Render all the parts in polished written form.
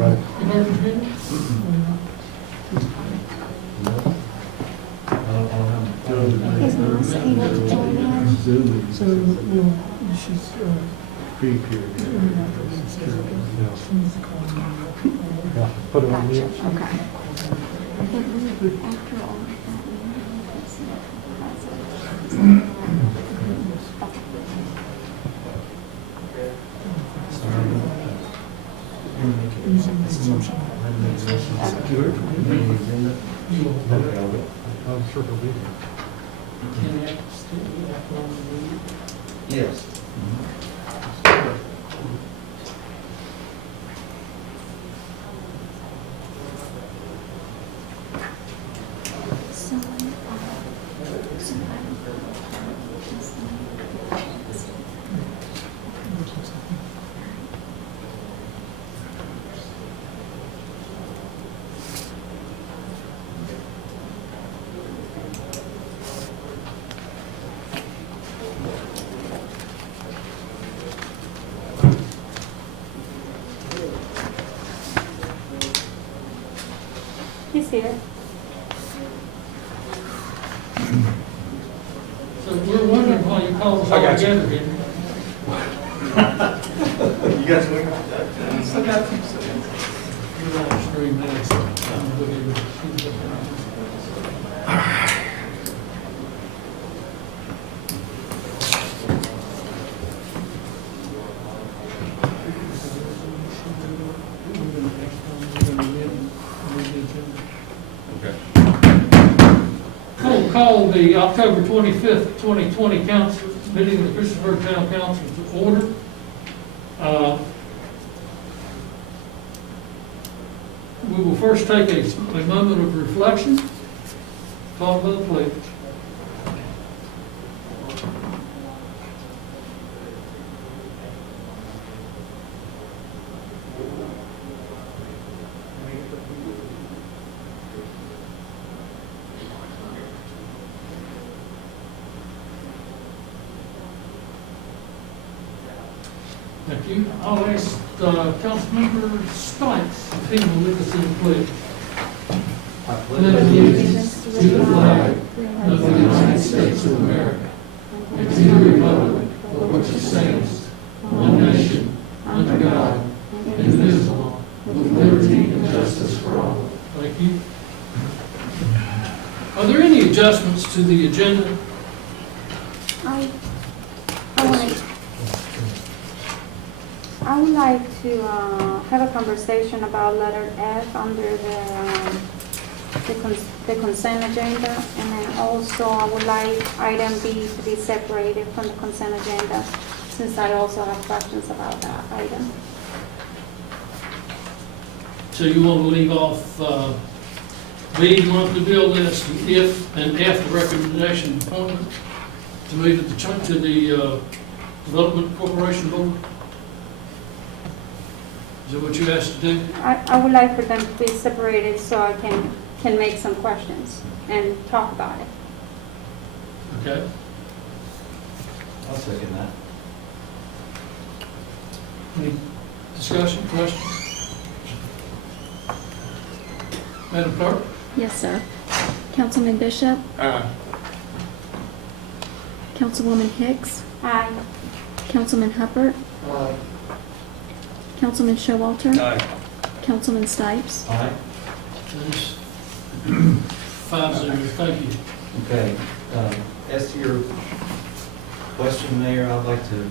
everybody. Is Melissa able to join us? So, she's, Yeah, put it on mute. Okay. After all of that, let's see if I'm sure he'll be here. Yes. He's here. So we're wondering why you called us I all got you. together here. You guys wait. You're on stream now, so I'll call the October 25th, 2020 council meeting of the Christiansburg Town Council to order. We will first take a moment of reflection, followed by the pledge. Thank you. I'll ask Councilmember Stites if he will lead us in the pledge. I Pledge allegiance to the flag of the United States of America and to the republic for which it stands, one nation, under God, indivisible, with liberty and justice for all. Thank you. Are there any adjustments to the agenda? I would like to have a conversation about letter F under the consent agenda, and then also I would like item B to be separated from the consent agenda, since I also have questions about that item. So you want to leave off B, monthly bill list, and if, and F, the recommendation appointment to move to the Development Corporation Board? Is that what you asked to do? I would like for them to be separated so I can make some questions and talk about it. Okay. I'll second that. Any discussion, questions? Madam Clerk? Yes, sir. Councilman Bishop? Aye. Councilwoman Hicks? Aye. Councilman Hubbard? Aye. Councilman Showalter? Aye. Councilman Stipes? Aye. That's 5-0, thank you. Okay, as to your question, Mayor, I'd like to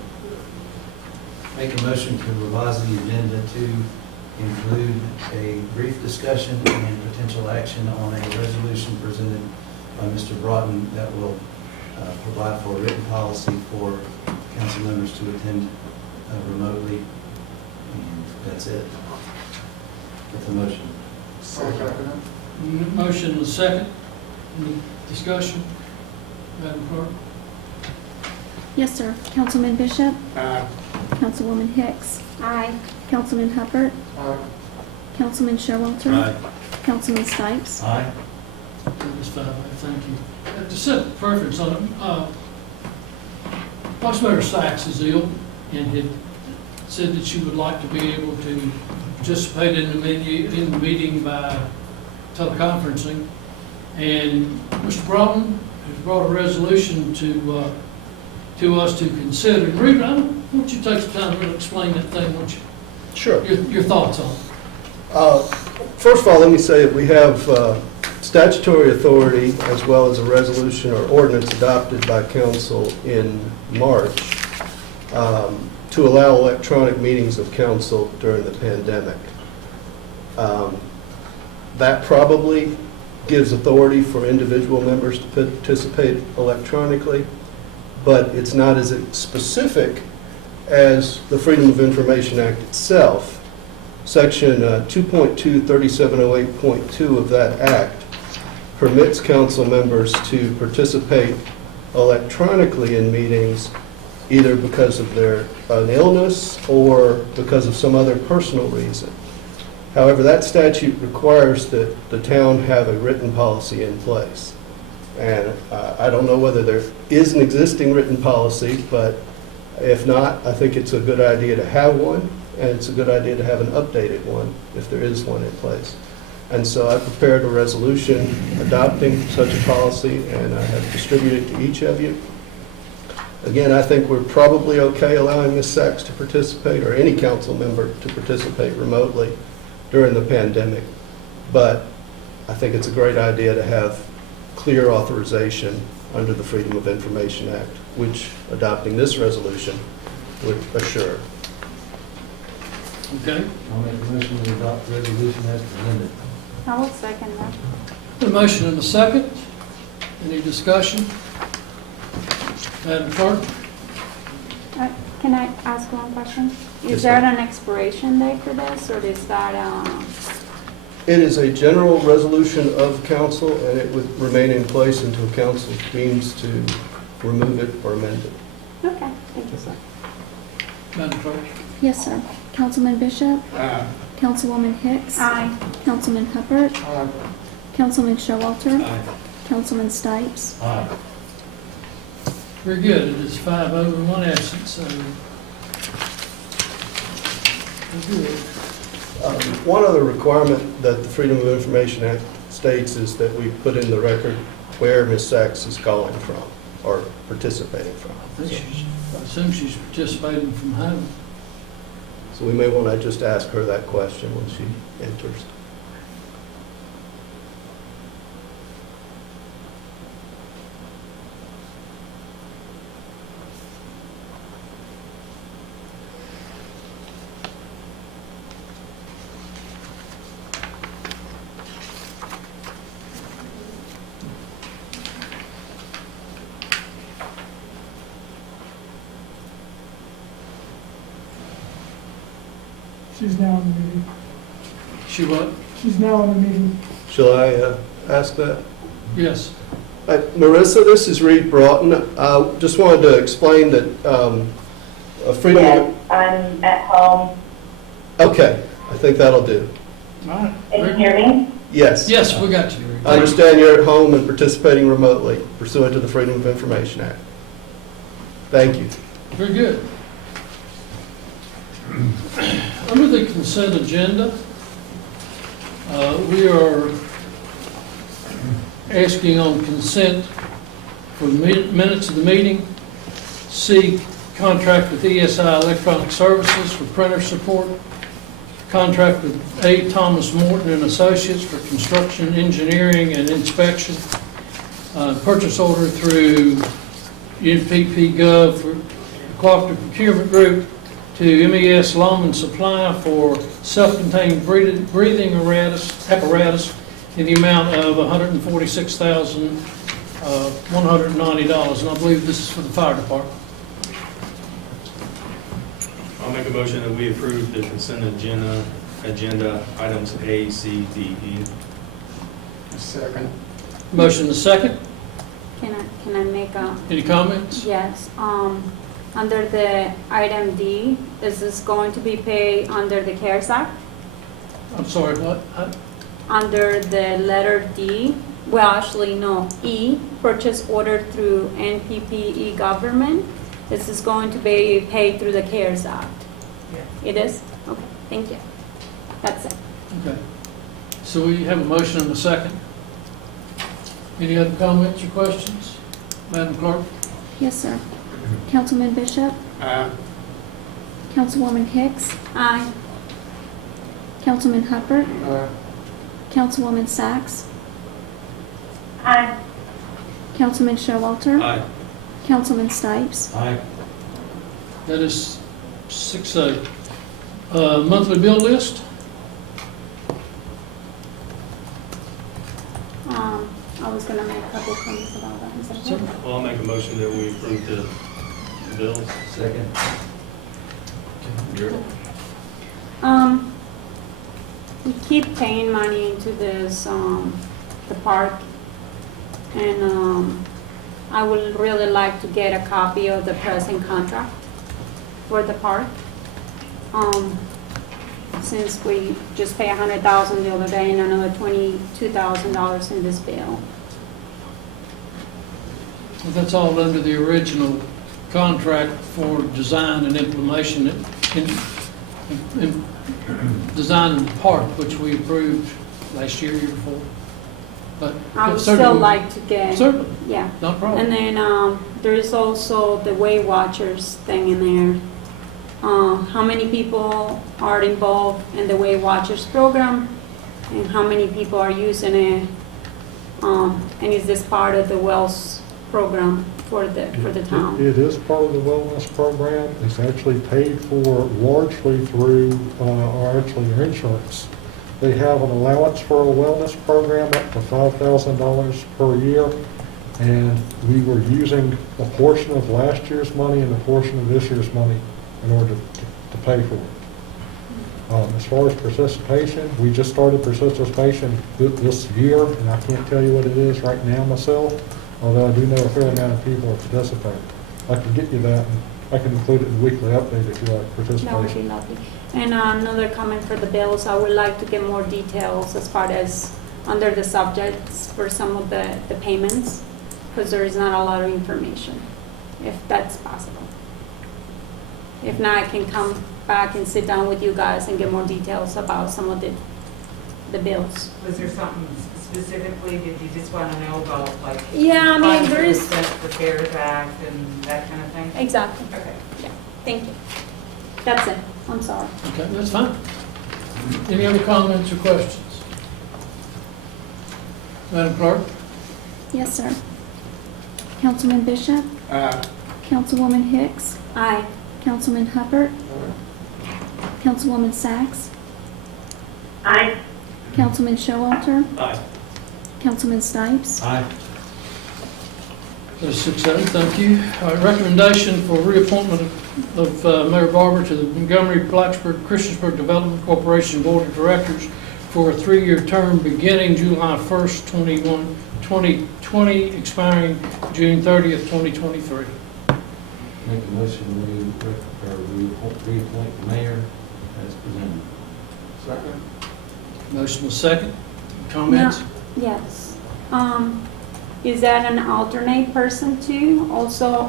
make a motion to revise the agenda to include a brief discussion and potential action on a resolution presented by Mr. Broughton that will provide for a written policy for council members to attend remotely. And that's it. That's the motion. Motion and a second. Any discussion? Madam Clerk? Yes, sir. Councilman Bishop? Aye. Councilwoman Hicks? Aye. Councilman Hubbard? Aye. Councilman Showalter? Councilman Stipes? Aye. That's 5-0, thank you. To set preference on it, Vice Mayor Sachs is ill and had said that she would like to be able to participated in the meeting by teleconferencing. And Mr. Broughton has brought a resolution to us to consider. And Ruben, why don't you take some time to explain that thing, won't you? Sure. Your thoughts on it. First of all, let me say that we have statutory authority as well as a resolution or ordinance adopted by council in March to allow electronic meetings of council during the pandemic. That probably gives authority for individual members to participate electronically, but it's not as specific as the Freedom of Information Act itself. Section 2.23708.2 of that act permits council members to participate electronically in meetings either because of an illness or because of some other personal reason. However, that statute requires that the town have a written policy in place. And I don't know whether there is an existing written policy, but if not, I think it's a good idea to have one, and it's a good idea to have an updated one if there is one in place. And so I prepared a resolution adopting such a policy, and I have distributed it to each of you. Again, I think we're probably okay allowing Ms. Sachs to participate, or any council member to participate remotely during the pandemic. But I think it's a great idea to have clear authorization under the Freedom of Information Act, which adopting this resolution would assure. Okay. I'll make a motion to adopt the resolution as presented. I will second that. A motion and a second. Any discussion? Madam Clerk? Can I ask one question? Yes, Is there ma'am. an expiration date for this, or is that, It is a general resolution of council, and it would remain in place until council deems to remove it or amend it. okay, thank you, sir. Madam Clerk? Yes, sir. Councilman Bishop? Councilwoman Hicks? Aye. Councilman Hubbard? Councilman Showalter? Councilman Stipes? Aye. Very good. It is 5-0 and 1 absent, so we're good. One other requirement that the Freedom of Information Act states is that we put in the record where Ms. Sachs is calling from or participating from. I assume she's participating from home. So we may want to just ask her that question when she enters. She's now in the meeting. She what? She's now in the meeting. Shall I ask that? Yes. Marissa, this is Reed Broughton. I just wanted to explain that Freedom Yes, I'm at home. Okay, I think that'll do. All right. Can you hear me? Yes. Yes, we got you. I understand you're at home and participating remotely pursuant to the Freedom of Information Act. Thank you. Very good. Under the consent agenda, we are asking on consent for the minutes of the meeting. C, contract with ESI Electronic Services for printer support. Contract with A. Thomas Morton and Associates for construction, engineering, and inspection. Purchase order through UPP Gov for Cooperative Procurement Group to MES Lawman Supply for self-contained breathing apparatus in the amount of $146,190. And I believe this is for the fire department. I'll make a motion that we approve the consent agenda items A, C, D, E. Second. Motion is second. Can I make a, Any comments? yes, under the item D, is this going to be paid under the CARES Act? I'm sorry, what? Under the letter D, well, actually, no, E, purchase order through NPPE government. This is going to be paid through the CARES Act. It is? Okay, thank you. That's it. Okay. So we have a motion and a second. Any other comments or questions? Madam Clerk? Yes, sir. Councilman Bishop? Aye. Councilwoman Hicks? Aye. Councilman Hubbard? Aye. Councilwoman Sacks? Aye. Councilman Showalter? Aye. Councilman Stipes? Aye. That is 6-0. Monthly bill list? I was gonna make a couple comments about that. Is that okay? Sir? Well, I'll make a motion that we approve the bills. Second. We keep paying money into this, the park, and, I would really like to get a copy of the present contract for the park. Since we just pay $100,000 the other day and another $22,000 in this bill. That's all under the original contract for design and implementation, design in the park, which we approved last year, year before. But I would certainly- still like to get, Certainly, yeah. not a problem. And then there is also the Weight Watchers thing in there. How many people are involved in the Weight Watchers program, and how many people are using it? And is this part of the Wells program for the town? It is part of the wellness program. It's actually paid for largely through our insurance. They have an allowance for a wellness program up to $5,000 per year, and we were using a portion of last year's money and a portion of this year's money in order to pay for it. As far as participation, we just started participation this year, and I can't tell you what it is right now myself, although I do know a fair amount of people are participating. I can get you that, and I can include it in the weekly update if you like That would be participation. lovely. And another comment for the bills, I would like to get more details as far as under the subjects for some of the payments, because there is not a lot of information, if that's possible. If not, I can come back and sit down with you guys and get more details about some of the bills. Was there something specifically, did you just want to know about, like? Yeah, I mean, funds there that were is- spent for CARES Act and that kind of thing? Exactly. Okay. Yeah, thank you. That's it. I'm sorry. Okay, that's fine. Any other comments or questions? Madam Clerk? Yes, sir. Councilman Bishop? Aye. Councilwoman Hicks? Aye. Councilman Hubbard? Councilwoman Sacks? Aye. Councilman Showalter? Aye. Councilman Stipes? Aye. That's 6-0, thank you. All right, recommendation for reappointment of Mayor Barber to the Montgomery-Blacksburg Christiansburg Development Corporation Board of Directors for a 3-year term beginning July 1st, 2020, expiring June 30th, 2023. Make a motion we reappoint the mayor as presented. Second. Motion was second. Comments? Yes. Is that an alternate person too? Also,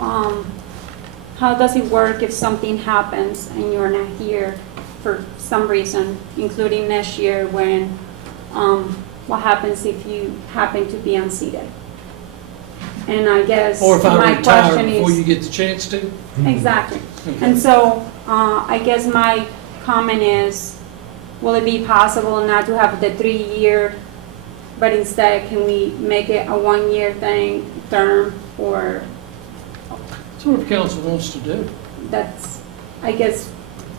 how does it work if something happens and you're not here for some reason, including next year when, what happens if you happen to be unseated? And I guess Or if I my retire question before you is, get the chance to? exactly. Okay. And so, I guess my comment is, will it be possible not to have the 3-year, but instead can we make it a 1-year term, or That's what the council wants to do. that's, I guess,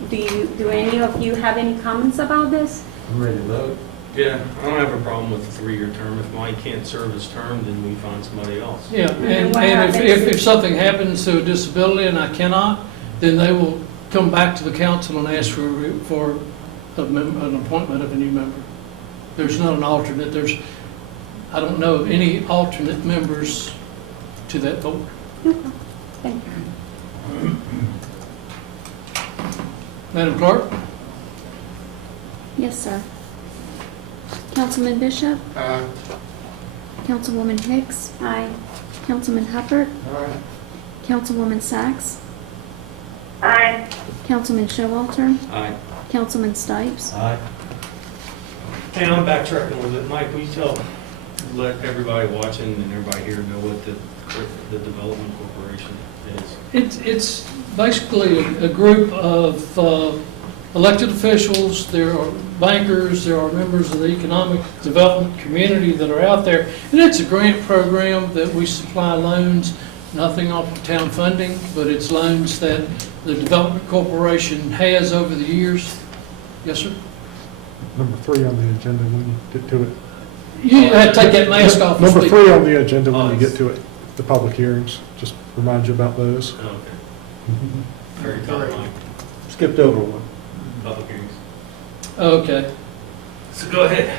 do any of you have any comments about this? I'm ready to vote. Yeah, I don't have a problem with a 3-year term. If Mike can't serve his term, then we find somebody else. Yeah, then and what if happens if something happens to a disability and I cannot, then they will come back to the council and ask for an appointment of a new member. There's not an alternate. I don't know of any alternate members to that board. Okay, thank you. Madam Clerk? Yes, sir. Councilman Bishop? Aye. Councilwoman Hicks? Aye. Councilman Hubbard? Aye. Councilwoman Sacks? Aye. Councilman Showalter? Aye. Councilman Stipes? Aye. Hey, I'm backtracking a little bit. Mike, will you let everybody watching and everybody here know what the Development Corporation is? It's basically a group of elected officials. There are bankers, there are members of the economic development community that are out there. And it's a grant program that we supply loans, nothing off of town funding, but it's loans that the Development Corporation has over the years. Yes, sir? Number 3 on the agenda when you get to it. You have to take that mask off. and Number speak. 3 on the agenda when you get to it, the public hearings. Just remind you about those. Oh, okay. Very top line, Skipped over one. public hearings. Okay. So go ahead.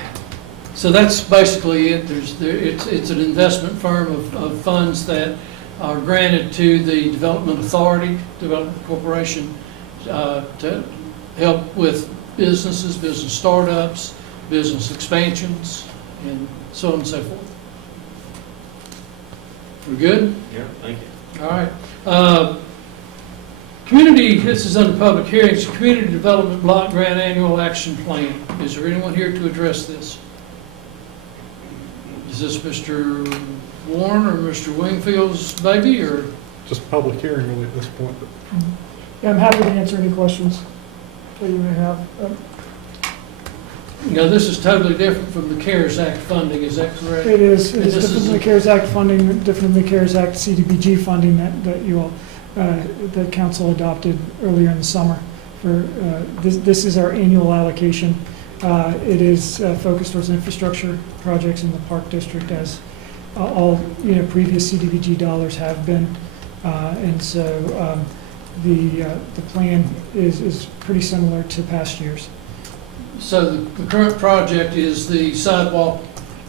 So that's basically it. It's an investment firm of funds that are granted to the Development Authority, Development Corporation, to help with businesses, business startups, business expansions, and so on and so forth. We're good? Yeah, thank you. All right. Community, this is under public hearings, Community Development Block Grant Annual Action Plan. Is there anyone here to address this? Is this Mr. Warren or Mr. Wingfield's baby, or? Just a public hearing really at this point. But Yeah, I'm happy to answer any questions that you may have. No, this is totally different from the CARES Act funding, is that correct? It is, it's This different is- from the CARES Act funding, different from the CARES Act CDBG funding that you all, the council adopted earlier in the summer. This is our annual allocation. It is focused towards infrastructure projects in the Park District, as all, previous CDBG dollars have been. And so the plan is pretty similar to past years. So the current project is the sidewalk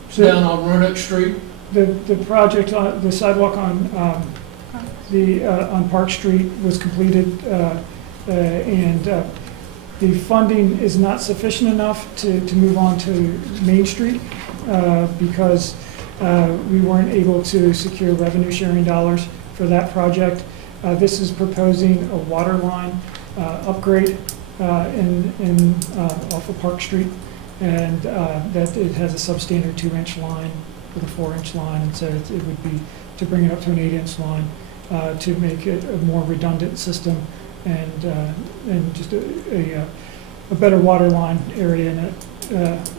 So down on Roanoke Street? the project, the sidewalk on on Park Street was completed, and the funding is not sufficient enough to move on to Main Street because we weren't able to secure revenue sharing dollars for that project. This is proposing a water line upgrade off of Park Street, and that it has a substandard 2-inch line with a 4-inch line, and so it would be to bring it up to an 8-inch line to make it a more redundant system and just a better water line area and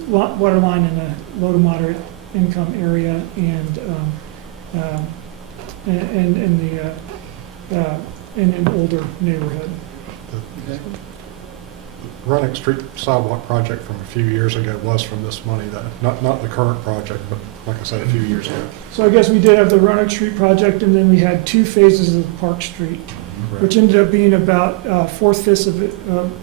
water line in a low to moderate income area and in an older neighborhood. Okay. Roanoke Street sidewalk project from a few years ago was from this money, not the current project, but like I said, a few years ago. So I guess we did have the Roanoke Street project, and then we had 2 phases of Park Street, which ended up being about 4/5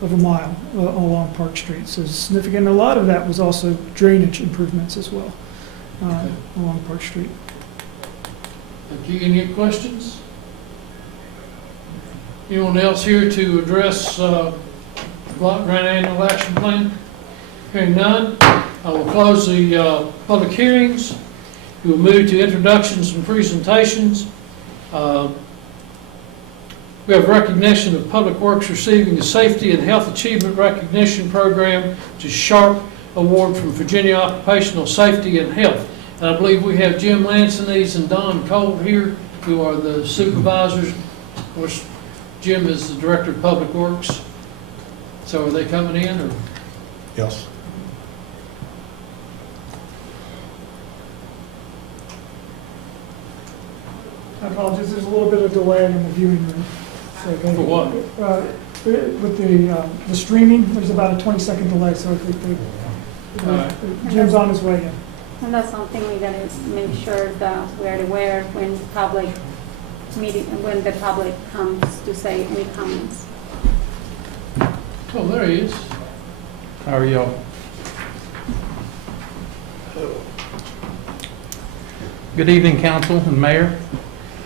of a mile along Park Street. So significant. A lot of that was also drainage improvements as well along Park Street. Thank you. Any questions? Anyone else here to address Block Grant Annual Action Plan? Hearing none, I will close the public hearings. We will move to introductions and presentations. We have recognition of Public Works receiving the Safety and Health Achievement Recognition Program, which is SHARP Award from Virginia Occupational Safety and Health. And I believe we have Jim Lansones and Don Cole here, who are the supervisors. Of course, Jim is the Director of Public Works. So are they coming in, or? Yes. I apologize, there's a little bit of delay in the viewing room. So For what? With the streaming, there's about a 20-second delay, so All right. Jim's on his way in. And that's something we gotta make sure that we're aware when public meeting, when the public comes to say any comments. Oh, there he is. How are y'all? Good evening, council and mayor.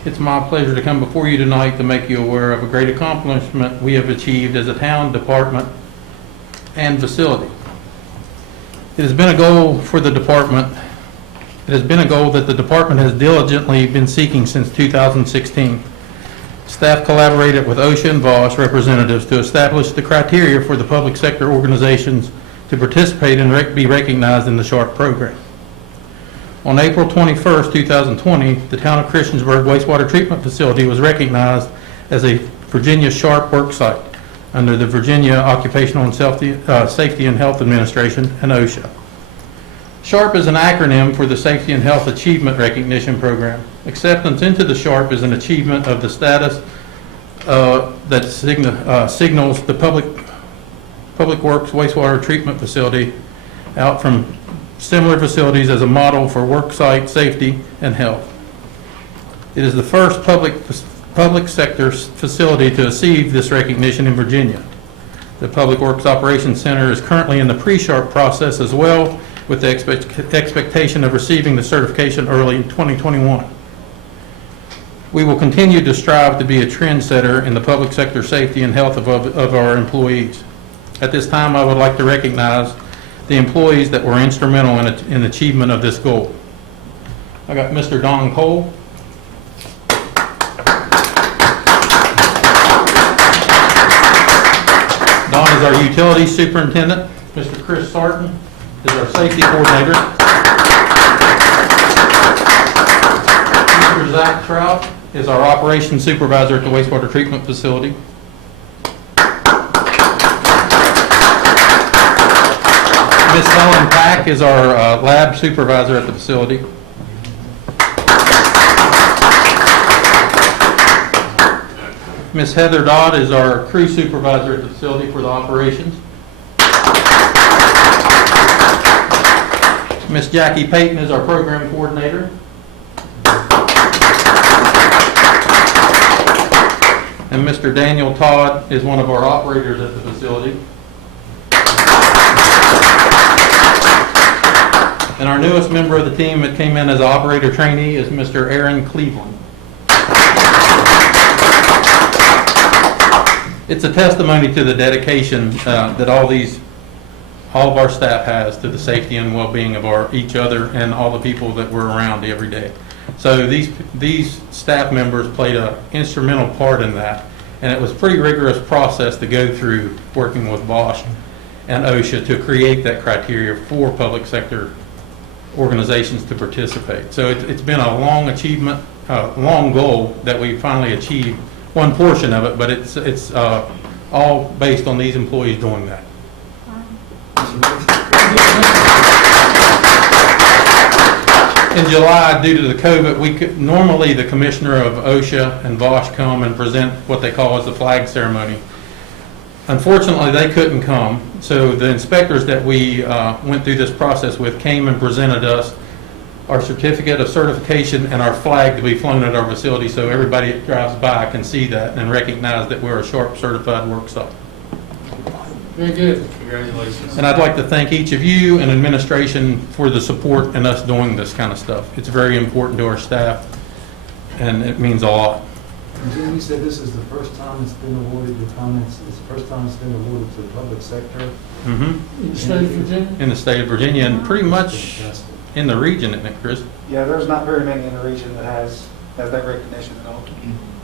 It's my pleasure to come before you tonight to make you aware of a great accomplishment we have achieved as a town, department, and facility. It has been a goal for the department. It has been a goal that the department has diligently been seeking since 2016. Staff collaborated with OSHA and VOS representatives to establish the criteria for the public sector organizations to participate and be recognized in the SHARP program. On April 21st, 2020, the town of Christiansburg wastewater treatment facility was recognized as a Virginia SHARP worksite under the Virginia Occupational and Safety and Health Administration and OSHA. SHARP is an acronym for the Safety and Health Achievement Recognition Program. Acceptance into the SHARP is an achievement of the status that signals the Public Works wastewater treatment facility out from similar facilities as a model for worksite safety and health. It is the first public sector facility to receive this recognition in Virginia. The Public Works Operations Center is currently in the pre-SHARP process as well, with the expectation of receiving the certification early in 2021. We will continue to strive to be a trendsetter in the public sector safety and health of our employees. At this time, I would like to recognize the employees that were instrumental in achievement of this goal. I got Mr. Don Cole. Don is our utilities superintendent. Mr. Chris Sarton is our safety coordinator. Mr. Zach Trout is our operations supervisor at the wastewater treatment facility. Ms. Helen Pack is our lab supervisor at the facility. Ms. Heather Dodd is our crew supervisor at the facility for the operations. Ms. Jackie Payton is our program coordinator. And Mr. Daniel Todd is one of our operators at the facility. And our newest member of the team that came in as operator trainee is Mr. Aaron Cleveland. It's a testimony to the dedication that all of our staff has to the safety and well-being of each other and all the people that we're around every day. So these staff members played an instrumental part in that, and it was a pretty rigorous process to go through working with Bosch and OSHA to create that criteria for public sector organizations to participate. So it's been a long achievement, long goal that we finally achieved one portion of it, but it's all based on these employees doing that. In July, due to the COVID, normally the commissioner of OSHA and Bosch come and present what they call as the flag ceremony. Unfortunately, they couldn't come, so the inspectors that we went through this process with came and presented us our certificate of certification and our flag to be flown at our facility, so everybody that drives by can see that and recognize that we're a SHARP certified work site. Very good. Congratulations. And I'd like to thank each of you and administration for the support in us doing this kind of stuff. It's very important to our staff, and it means a lot. Jim, you said this is the first time it's been awarded, your comments, it's the first time it's been awarded to the public sector In the state of Virginia? In the state of Virginia, and pretty much in the region, isn't it, Chris? Yeah, there's not very many in the region that has that recognition at all.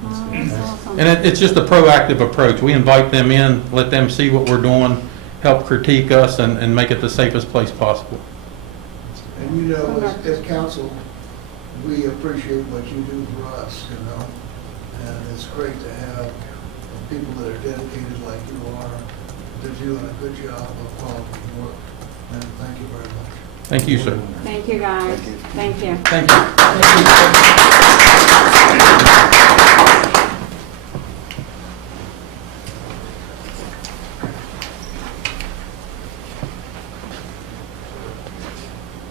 Wow, that's awesome. And it's just a proactive approach. We invite them in, let them see what we're doing, help critique us, and make it the safest place possible. And you know, as council, we appreciate what you do for us, you know, and it's great to have people that are dedicated like you are. They're doing a good job of quality work, and thank you very much. Thank you, sir. Thank you, guys. Thank you. Thank you.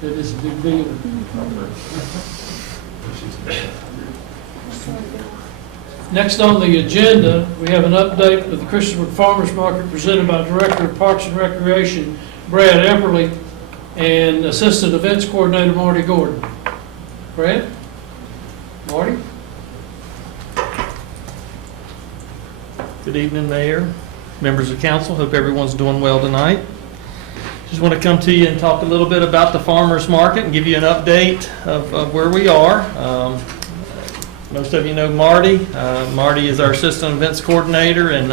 That is a big deal. Next on the agenda, we have an update of the Christiansburg Farmers Market presented by Director of Parks and Recreation, Brad Epperly, and Assistant Events Coordinator, Marty Gordon. Brad? Marty? Good evening, Mayor, members of council. Hope everyone's doing well tonight. Just want to come to you and talk a little bit about the farmers market and give you an update of where we are. Most of you know Marty. Marty is our assistant events coordinator, and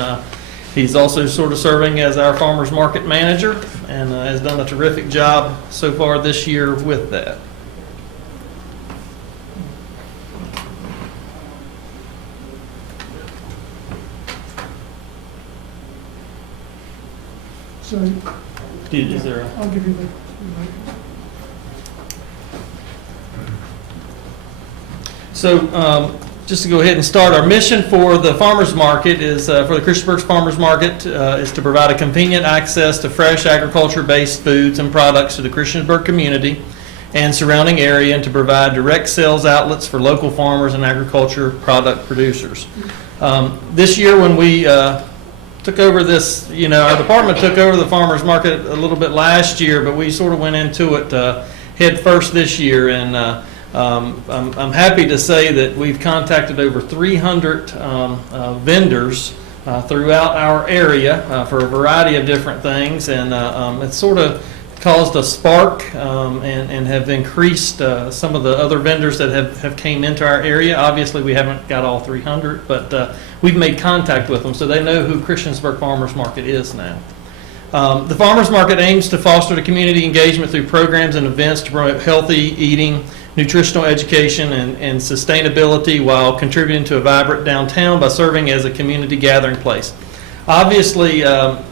He's also sort of serving as our farmers market manager and has done a terrific job so far this year with that. So Is there a... I'll give you the. So just to go ahead and start, our mission for the farmers market is, for the Christiansburg Farmers Market, is to provide a convenient access to fresh agriculture-based foods and products to the Christiansburg community and surrounding area, and to provide direct sales outlets for local farmers and agriculture product producers. This year when we took over this, our department took over the farmers market a little bit last year, but we sort of went into it head first this year, and I'm happy to say that we've contacted over 300 vendors throughout our area for a variety of different things, and it's sort of caused a spark and have increased some of the other vendors that have came into our area. Obviously, we haven't got all 300, but we've made contact with them, so they know who Christiansburg Farmers Market is now. The Farmers Market aims to foster the community engagement through programs and events to promote healthy eating, nutritional education, and sustainability, while contributing to a vibrant downtown by serving as a community gathering place. Obviously,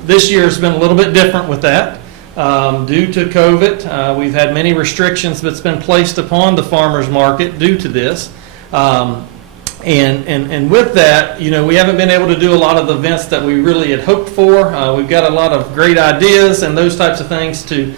this year has been a little bit different with that. Due to COVID, we've had many restrictions that's been placed upon the farmers market due to this. And with that, we haven't been able to do a lot of the events that we really had hoped for. We've got a lot of great ideas and those types of things to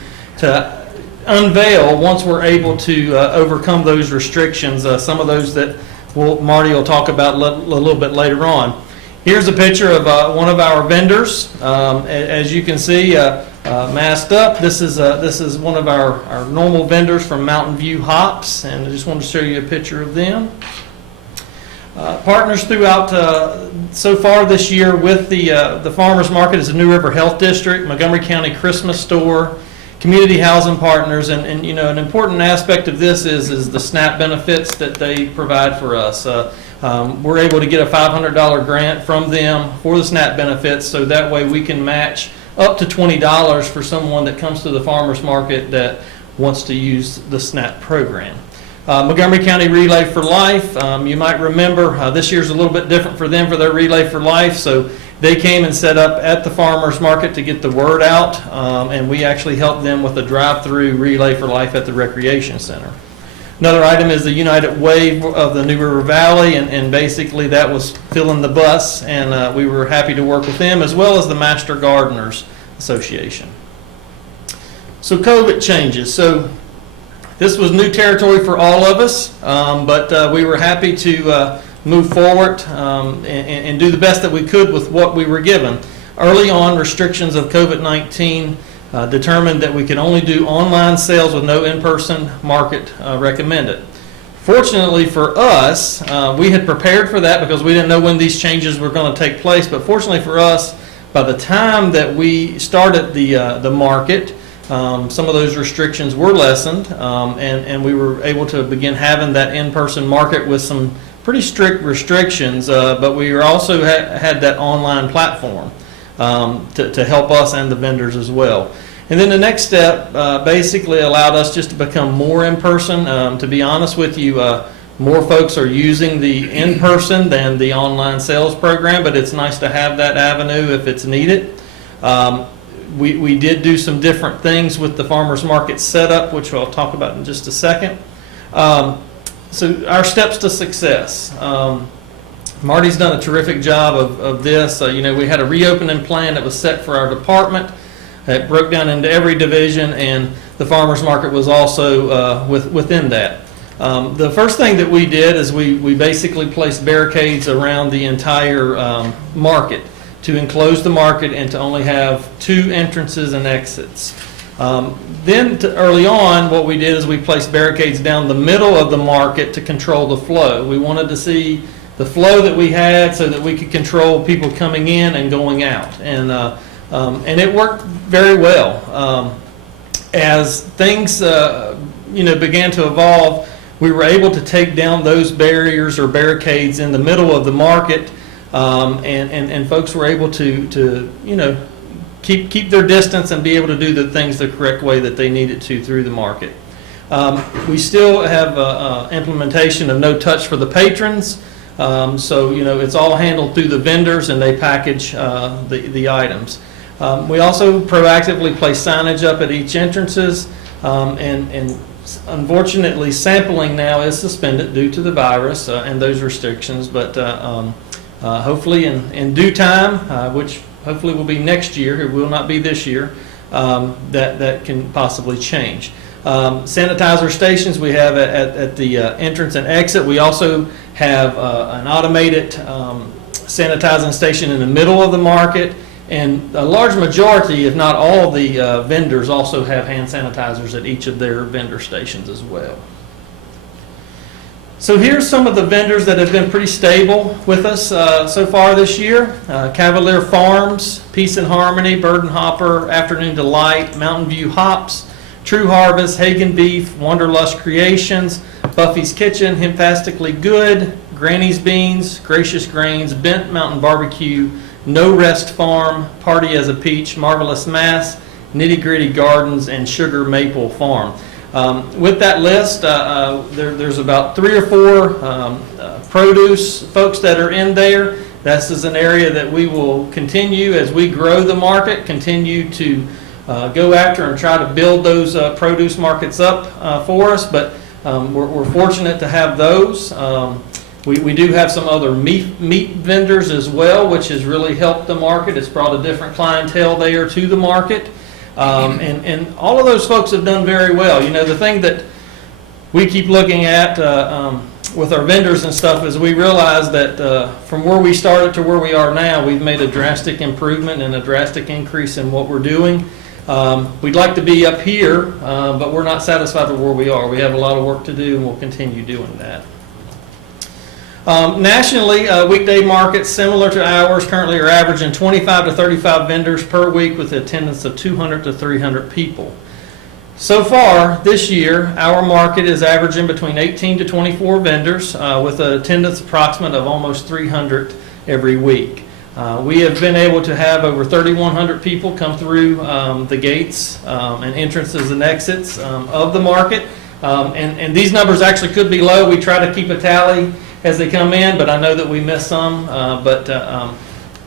unveil once we're able to overcome those restrictions. Some of those that Marty will talk about a little bit later on. Here's a picture of one of our vendors. As you can see, masked up. This is one of our normal vendors from Mountain View Hops, and I just wanted to show you a picture of them. Partners throughout so far this year with the farmers market is the New River Health District, Montgomery County Christmas Store, community housing partners, and an important aspect of this is the SNAP benefits that they provide for us. We're able to get a $500 grant from them for the SNAP benefits, so that way we can match up to $20 for someone that comes to the farmers market that wants to use the SNAP program. Montgomery County Relay for Life, you might remember this year's a little bit different for them for their Relay for Life, so they came and set up at the farmers market to get the word out, and we actually helped them with a drive-through Relay for Life at the Recreation Center. Another item is the United Way of the New River Valley, and basically that was filling the bus, and we were happy to work with them, as well as the Master Gardeners Association. So COVID changes. So this was new territory for all of us, but we were happy to move forward and do the best that we could with what we were given. Early on, restrictions of COVID-19 determined that we could only do online sales with no in-person market recommended. Fortunately for us, we had prepared for that because we didn't know when these changes were going to take place, but fortunately for us, by the time that we started the market, some of those restrictions were lessened, and we were able to begin having that in-person market with some pretty strict restrictions, but we were also had that online platform to help us and the vendors as well. And then the next step basically allowed us just to become more in-person. To be honest with you, more folks are using the in-person than the online sales program, but it's nice to have that avenue if it's needed. We did do some different things with the farmers market setup, which I'll talk about in just a second. So our steps to success. Marty's done a terrific job of this. We had a reopening plan that was set for our department. It broke down into every division, and the farmers market was also within that. The first thing that we did is we basically placed barricades around the entire market to enclose the market and to only have 2 entrances and exits. Then early on, what we did is we placed barricades down the middle of the market to control the flow. We wanted to see the flow that we had so that we could control people coming in and going out. And it worked very well. As things began to evolve, we were able to take down those barriers or barricades in the middle of the market and folks were able to you know, keep their distance and be able to do the things the correct way that they needed to through the market. We still have implementation of no touch for the patrons. So, you know, it's all handled through the vendors and they package the items. We also proactively place signage up at each entrances, and unfortunately sampling now is suspended due to the virus and those restrictions, but hopefully in due time, which hopefully will be next year, it will not be this year, that can possibly change. Sanitizer stations we have at the entrance and exit. We also have an automated sanitizing station in the middle of the market, and a large majority, if not all, the vendors also have hand sanitizers at each of their vendor stations as well. So here's some of the vendors that have been pretty stable with us so far this year. Cavalier Farms, Peace and Harmony, Bird and Hopper, Afternoon Delight, Mountain View Hops, True Harvest, Hagen Beef, Wanderlust Creations, Buffy's Kitchen, Hempastically Good, Granny's Beans, Gracious Grains, Bent Mountain Barbecue, No Rest Farm, Party as a Peach, Marvelous Mass, Nitty Gritty Gardens, and Sugar Maple Farm. With that list, there's about 3 or 4 produce folks that are in there. This is an area that we will continue as we grow the market, continue to go after and try to build those produce markets up for us, but we're fortunate to have those. We do have some other meat vendors as well, which has really helped the market. It's brought a different clientele there to the market. And all of those folks have done very well. You know, the thing that we keep looking at with our vendors and stuff is we realize that from where we started to where we are now, we've made a drastic improvement and a drastic increase in what we're doing. We'd like to be up here, but we're not satisfied with where we are. We have a lot of work to do, and we'll continue doing that. Nationally, weekday markets similar to ours currently are averaging 25 to 35 vendors per week with attendance of 200 to 300 people. So far this year, our market is averaging between 18 to 24 vendors with an attendance approximate of almost 300 every week. We have been able to have over 3,100 people come through the gates and entrances and exits of the market. And these numbers actually could be low. We try to keep a tally as they come in, but I know that we missed some,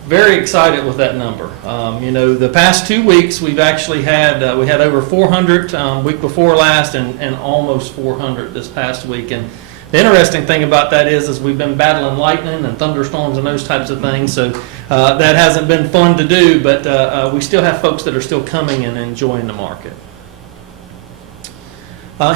very excited with that number. You know, the past 2 weeks we've actually had, we had over 400 week before last and almost 400 this past week. And the interesting thing about that is we've been battling lightning and thunderstorms and those types of things, so that hasn't been fun to do, but we still have folks that are still coming and enjoying the market.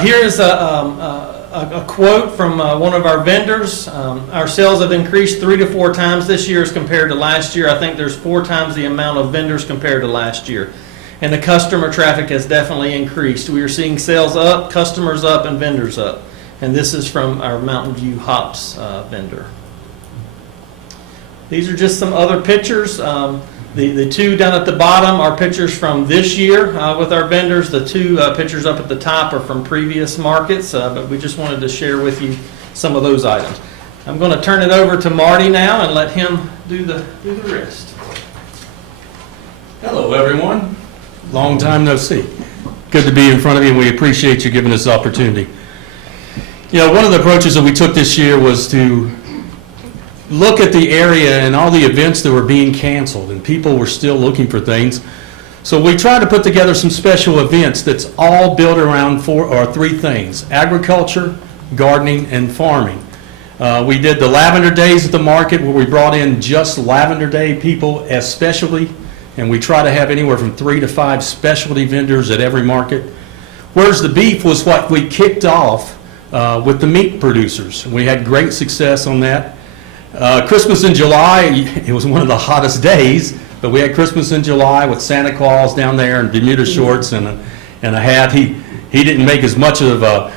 Here is a quote from one of our vendors. Our sales have increased 3 to 4 times this year as compared to last year. I think there's 4 times the amount of vendors compared to last year. And the customer traffic has definitely increased. We are seeing sales up, customers up, and vendors up. And this is from our Mountain View Hops vendor. These are just some other pictures. The 2 down at the bottom are pictures from this year with our vendors. The 2 pictures up at the top are from previous markets, but we just wanted to share with you some of those items. I'm going to turn it over to Marty now and let him do the rest. Hello, everyone. Long time no see. Good to be in front of you, and we appreciate you giving us the opportunity. You know, one of the approaches that we took this year was to look at the area and all the events that were being canceled, and people were still looking for things. So we tried to put together some special events that's all built around 4 or 3 things: agriculture, gardening, and farming. We did the Lavender Days at the market, where we brought in just Lavender Day people especially, and we try to have anywhere from 3 to 5 specialty vendors at every market. Where's the Beef was what we kicked off with the meat producers. We had great success on that. Christmas in July, it was one of the hottest days, but we had Christmas in July with Santa Claus down there in Bermuda shorts and a hat. He didn't make as much of a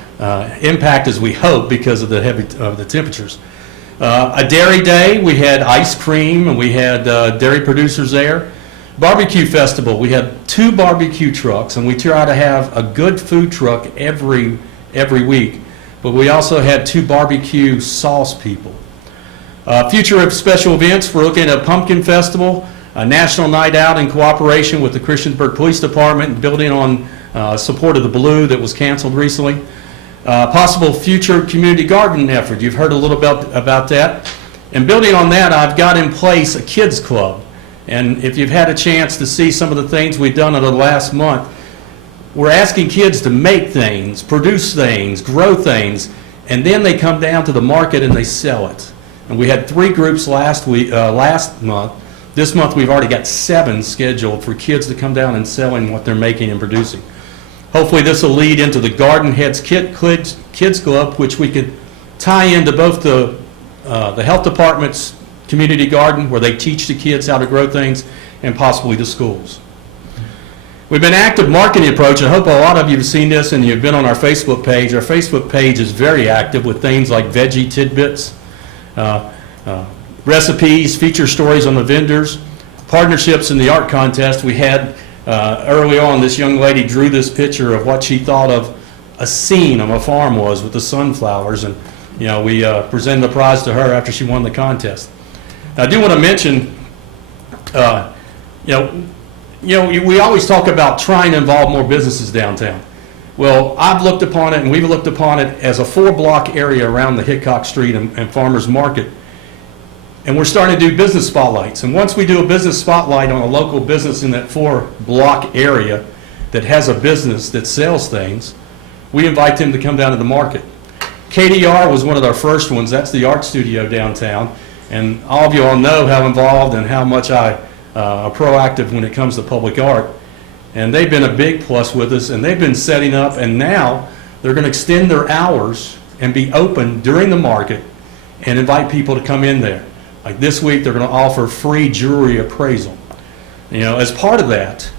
impact as we hoped because of the temperatures. A Dairy Day, we had ice cream and we had dairy producers there. Barbecue Festival, we had 2 barbecue trucks, and we try to have a good food truck every week, but we also had 2 barbecue sauce people. Future of special events, we're looking at a pumpkin festival, a national night out in cooperation with the Christiansburg Police Department, building on support of the Blue that was canceled recently. Possible future community garden effort. You've heard a little bit about that. And building on that, I've got in place a kids club. And if you've had a chance to see some of the things we've done over the last month, we're asking kids to make things, produce things, grow things, and then they come down to the market and they sell it. And we had 3 groups last month. This month we've already got 7 scheduled for kids to come down and selling what they're making and producing. Hopefully this will lead into the Garden Heads Kids Club, which we could tie into both the health department's community garden, where they teach the kids how to grow things, and possibly the schools. We've been active marketing approach. I hope a lot of you have seen this and you've been on our Facebook page. Our Facebook page is very active with things like veggie tidbits, recipes, feature stories on the vendors, partnerships in the art contest. We had early on, this young lady drew this picture of what she thought of a scene on a farm was with the sunflowers, and we presented the prize to her after she won the contest. Now, I do want to mention, we always talk about trying to involve more businesses downtown. Well, I've looked upon it, and we've looked upon it as a 4-block area around the Hickok Street and Farmers Market. And we're starting to do business spotlights. And once we do a business spotlight on a local business in that 4-block area that has a business that sells things, we invite them to come down to the market. KDR was one of our first ones. That's the art studio downtown. And all of you all know how involved and how much I are proactive when it comes to public art. And they've been a big plus with us, and they've been setting up, and now they're going to extend their hours and be open during the market and invite people to come in there. Like this week, they're going to offer free jewelry appraisal. As part of that,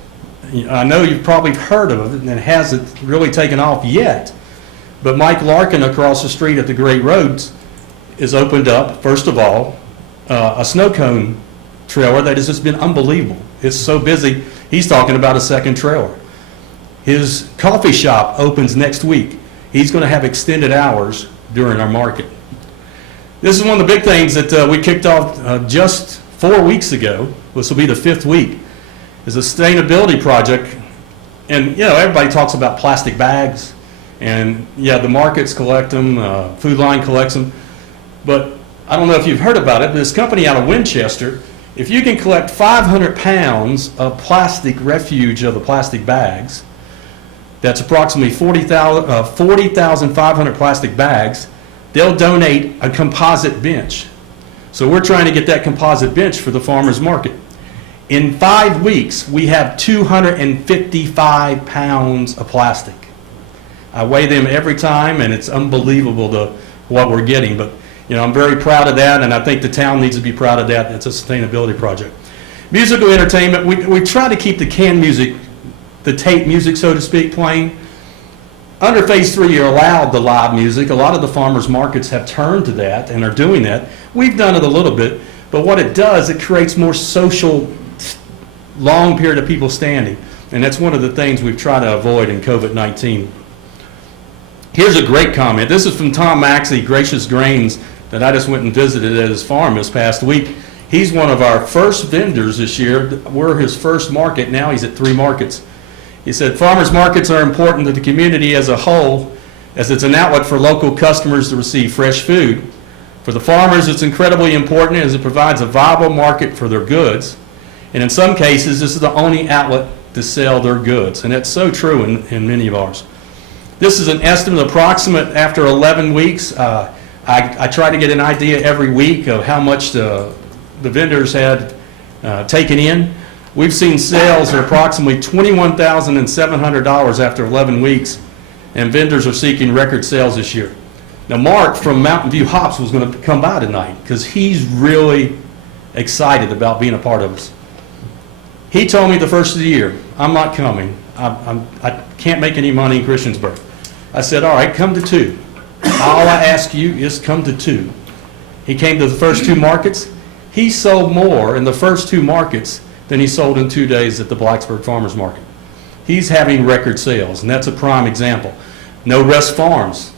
I know you've probably heard of it, and it hasn't really taken off yet, but Mike Larkin across the street at the Great Roads has opened up, first of all, a snow cone trailer that has just been unbelievable. It's so busy, he's talking about a second trailer. His coffee shop opens next week. He's going to have extended hours during our market. This is one of the big things that we kicked off just 4 weeks ago. This will be the 5th week. Is a sustainability project. And, everybody talks about plastic bags. And, the markets collect them, Food Line collects them. But I don't know if you've heard about it, but this company out of Winchester, if you can collect 500 pounds of plastic refuge of the plastic bags, that's approximately 40,500 plastic bags, they'll donate a composite bench. So we're trying to get that composite bench for the farmers market. In 5 weeks, we have 255 pounds of plastic. I weigh them every time, and it's unbelievable what we're getting. But I'm very proud of that, and I think the town needs to be proud of that. It's a sustainability project. Musical entertainment, we try to keep the canned music, the tape music, so to speak, playing. Under Phase 3, you're allowed the live music. A lot of the farmers markets have turned to that and are doing that. We've done it a little bit, but what it does, it creates more social, long period of people standing, and that's one of the things we've tried to avoid in COVID-19. Here's a great comment. This is from Tom Maxey, Gracious Grains, that I just went and visited at his farm this past week. He's one of our first vendors this year. We're his first market. Now he's at 3 markets. He said, farmers markets are important to the community as a whole, as it's an outlet for local customers to receive fresh food. For the farmers, it's incredibly important as it provides a viable market for their goods. And in some cases, this is the only outlet to sell their goods. And that's so true in many of ours. This is an estimate approximate after 11 weeks. I try to get an idea every week of how much the vendors had taken in. We've seen sales are approximately $21,700 after 11 weeks, and vendors are seeking record sales this year. Now, Mark from Mountain View Hops was going to come by tonight because he's really excited about being a part of us. He told me the first of the year, I'm not coming. I can't make any money in Christiansburg. I said, all right, come to 2. All I ask you is come to 2. He came to the first 2 markets. He sold more in the first 2 markets than he sold in 2 days at the Blacksburg Farmers Market. He's having record sales, and that's a prime example. No Rest Farms.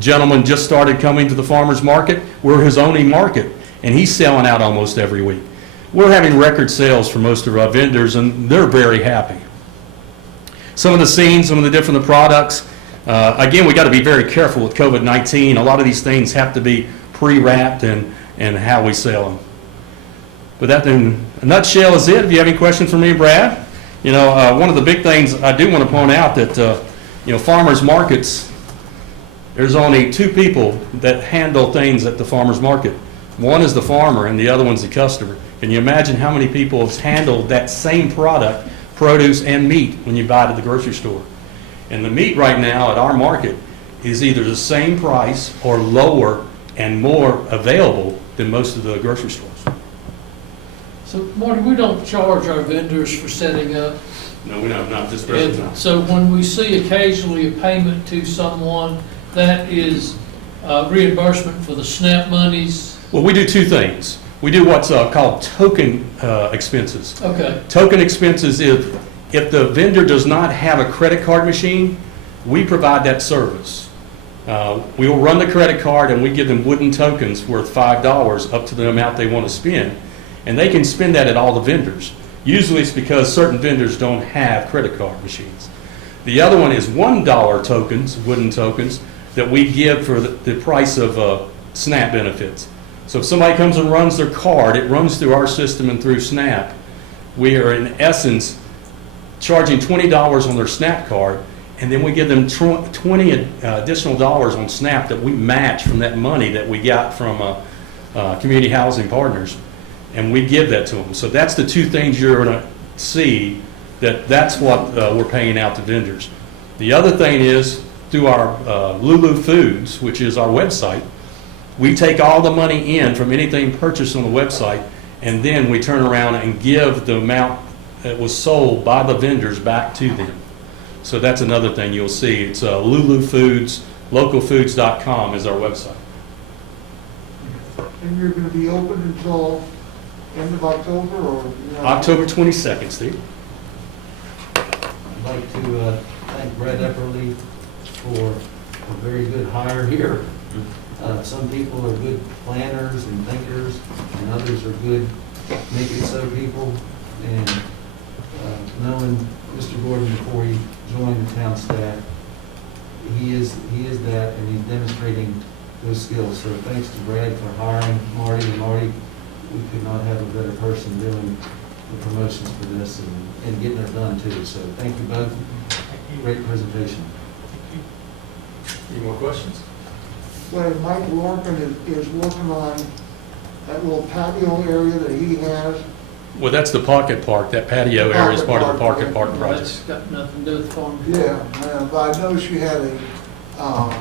Gentleman just started coming to the farmer's market. We're his only market, and he's selling out almost every week. We're having record sales for most of our vendors, and they're very happy. Some of the scenes, some of the different products. Again, we got to be very careful with COVID-19. A lot of these things have to be pre-wrapped and how we sell them. But that in a nutshell is it. If you have any questions for me, Brad, one of the big things I do want to point out that farmers markets, there's only two people that handle things at the farmers market. One is the farmer and the other one's the customer. Can you imagine how many people have handled that same product, produce and meat, when you buy it at the grocery store? And the meat right now at our market is either the same price or lower and more available than most of the grocery stores. So, Marty, we don't charge our vendors for setting up. No, we don't, not this present time. And so when we see occasionally a payment to someone, that is reimbursement for the SNAP monies? Well, we do two things. We do what's called token expenses. Okay. Token expenses, if the vendor does not have a credit card machine, we provide that service. We will run the credit card and we give them wooden tokens worth $5 up to the amount they want to spend. And they can spend that at all the vendors. Usually it's because certain vendors don't have credit card machines. The other one is $1 tokens, wooden tokens, that we give for the price of SNAP benefits. So if somebody comes and runs their card, it runs through our system and through SNAP. We are in essence charging $20 on their SNAP card, and then we give them 20 additional dollars on SNAP that we match from that money that we got from Community Housing Partners. And we give that to them. So that's the two things you're going to see, that's what we're paying out to vendors. The other thing is through our Lulu Foods, which is our website, we take all the money in from anything purchased on the website, and then we turn around and give the amount that was sold by the vendors back to them. So that's another thing you'll see. It's Lulu Foods, localfoods.com is our website. And you're going to be open until end of October, or? October 22nd, Steve. I'd like to thank Brad Epperly for a very good hire here. Some people are good planners and thinkers, and others are good make-it-so people. And knowing Mr. Gordon before he joined the town staff, he is that, and he's demonstrating those skills. So thanks to Brad for hiring Marty, and Marty, we could not have a better person doing the promotions for this and getting it done too. So thank you both. Great presentation. Any more questions? Well, Mike Lorcan is working on that little patio area that he has. Well, that's the Pocket Park. That patio area is part of the Pocket Park project. That's got nothing to do with farm. Yeah, but I know she had Got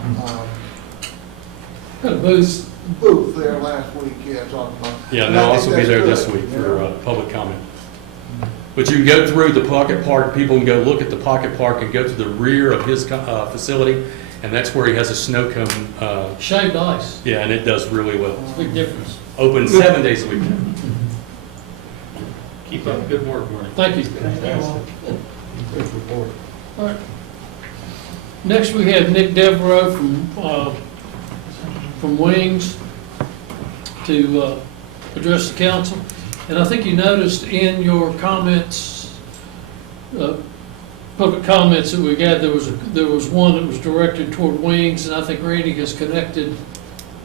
a booth. booth there last week, yeah, talking about. Yeah, and they'll also be there this week for public comment. But you can go through the Pocket Park, people can go look at the Pocket Park and go to the rear of his facility, and that's where he has a snow cone. Shaved ice. Yeah, and it does really well. It's a big difference. Open 7 days a week. Keep up good work, Marty. Thank you. Great report. All right. Next, we have Nick Devereaux from Wings to address the council. And I think you noticed in your comments, public comments that we got, there was one that was directed toward Wings, and I think Randy has connected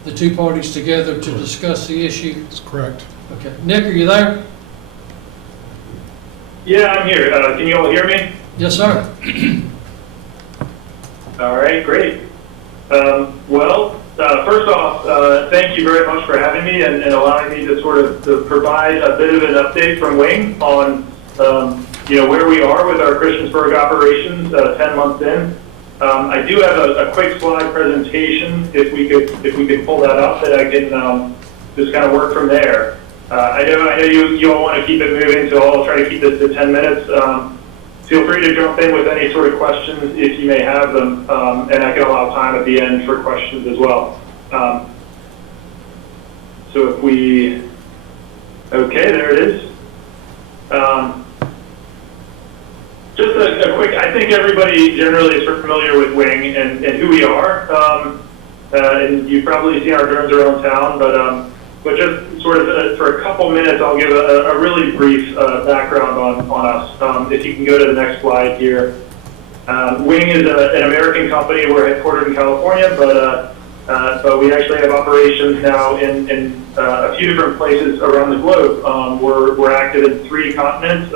the two parties together to discuss the issue. That's correct. Okay. Nick, are you there? Yeah, I'm here. Can you all hear me? Yes, sir. All right, great. First off, thank you very much for having me and allowing me to sort of to provide a bit of an update from Wing on where we are with our Christiansburg operations 10 months in. I do have a quick slide presentation if we could pull that up that I can just kind of work from there. I know you all want to keep it moving, so I'll try to keep this to 10 minutes. Feel free to jump in with any sort of questions if you may have them, and I can allow time at the end for questions as well. So if we, okay, there it is. Just a quick, I think everybody generally is familiar with Wing and who we are. And you've probably seen our drones around town, but just sort of for a couple minutes, I'll give a really brief background on us. If you can go to the next slide here. Wing is an American company. We're headquartered in California, but we actually have operations now in a few different places around the globe. We're active in 3 continents,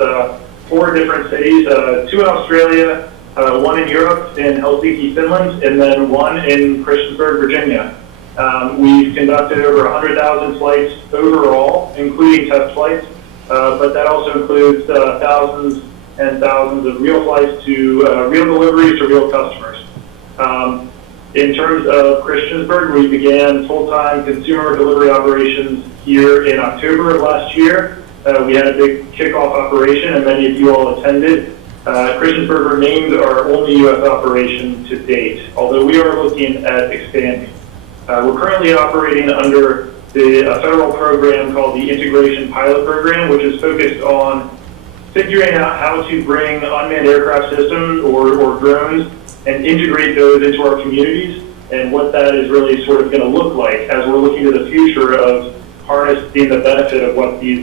4 different cities, 2 in Australia, 1 in Europe, in Helsinki, Finland, and then 1 in Christiansburg, Virginia. We've conducted over 100,000 flights overall, including test flights, but that also includes thousands and thousands of real flights to real deliveries to real customers. In terms of Christiansburg, we began full-time consumer delivery operations here in October of last year. We had a big kickoff operation, and many of you all attended. Christiansburg remains our only U.S. operation to date, although we are looking at expanding. We're currently operating under the federal program called the Integration Pilot Program, which is focused on figuring out how to bring unmanned aircraft systems or drones and integrate those into our communities, and what that is really sort of going to look like as we're looking to the future of harnessing the benefit of what these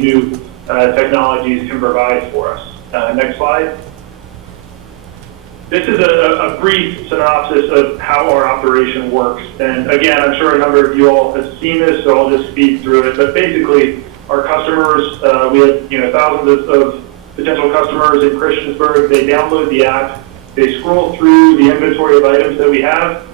new technologies can provide for us. Next slide. This is a brief synopsis of how our operation works. And again, I'm sure a number of you all have seen this, so I'll just speed through it. But basically, our customers, we have thousands of potential customers in Christiansburg. They download the app, they scroll through the inventory of items that we have,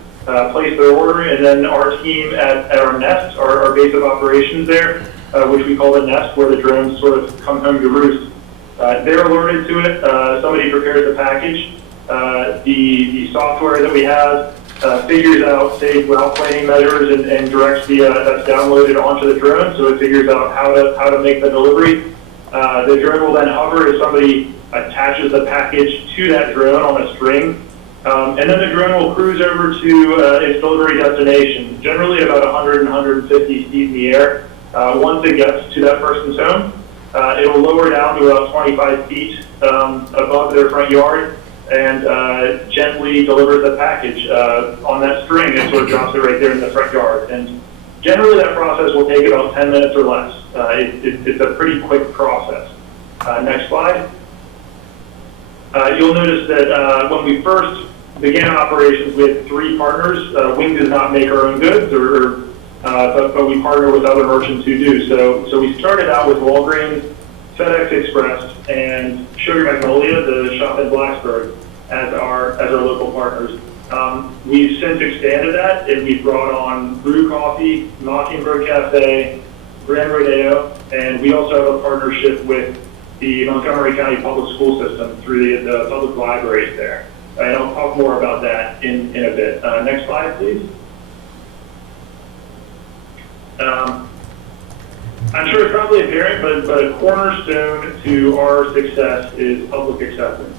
place their order, and then our team at our nest, our base of operations there, which we call the nest, where the drones sort of come home to roost. They're alerted to it. Somebody prepares the package. The software that we have figures out safe route planning measures and directs that's downloaded onto the drone, so it figures out how to make the delivery. The drone will then hover if somebody attaches the package to that drone on a string. And then the drone will cruise over to its delivery destination, generally about 100 and 150 feet in the air. Once it gets to that person's home, it will lower down to about 25 feet above their front yard and gently delivers the package on that string and sort of drops it right there in the front yard. And generally that process will take about 10 minutes or less. It's a pretty quick process. Next slide. You'll notice that when we first began operations, we had 3 partners. Wing does not make our own goods, but we partner with other merchants who do. So we started out with Walgreens, FedEx Express, and Sugar Magnolia, the shop in Blacksburg, as our local partners. We've since expanded that, and we've brought on Brew Coffee, Mockingbird Cafe, Grand Rodeo, and we also have a partnership with the Montgomery County Public School System through the public libraries there. And I'll talk more about that in a bit. Next slide, please. I'm sure it's probably apparent, but a cornerstone to our success is public acceptance.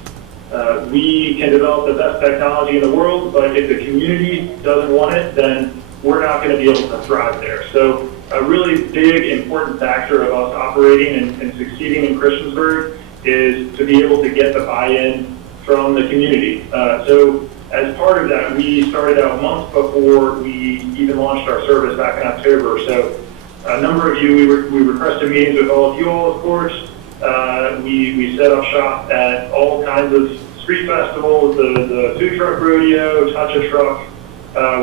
We can develop the best technology in the world, but if the community doesn't want it, then we're not going to be able to thrive there. So a really big, important factor of us operating and succeeding in Christiansburg is to be able to get the buy-in from the community. So as part of that, we started out months before we even launched our service back in October. So a number of you, we requested meetings with all of you all, of course. We set up shop at all kinds of street festivals, the food truck rodeo, Touch a Truck,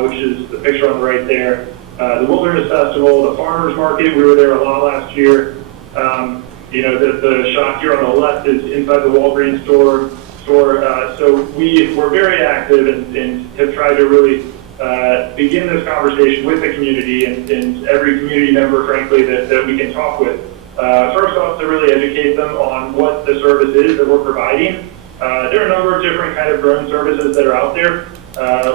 which is the picture on the right there, the Wilderness Festival, the Farmers Market. We were there a lot last year. The shop here on the left is inside the Walgreens store. So we're very active and have tried to really begin this conversation with the community and every community member, frankly, that we can talk with. First off, to really educate them on what the service is that we're providing. There are a number of different kind of drone services that are out there.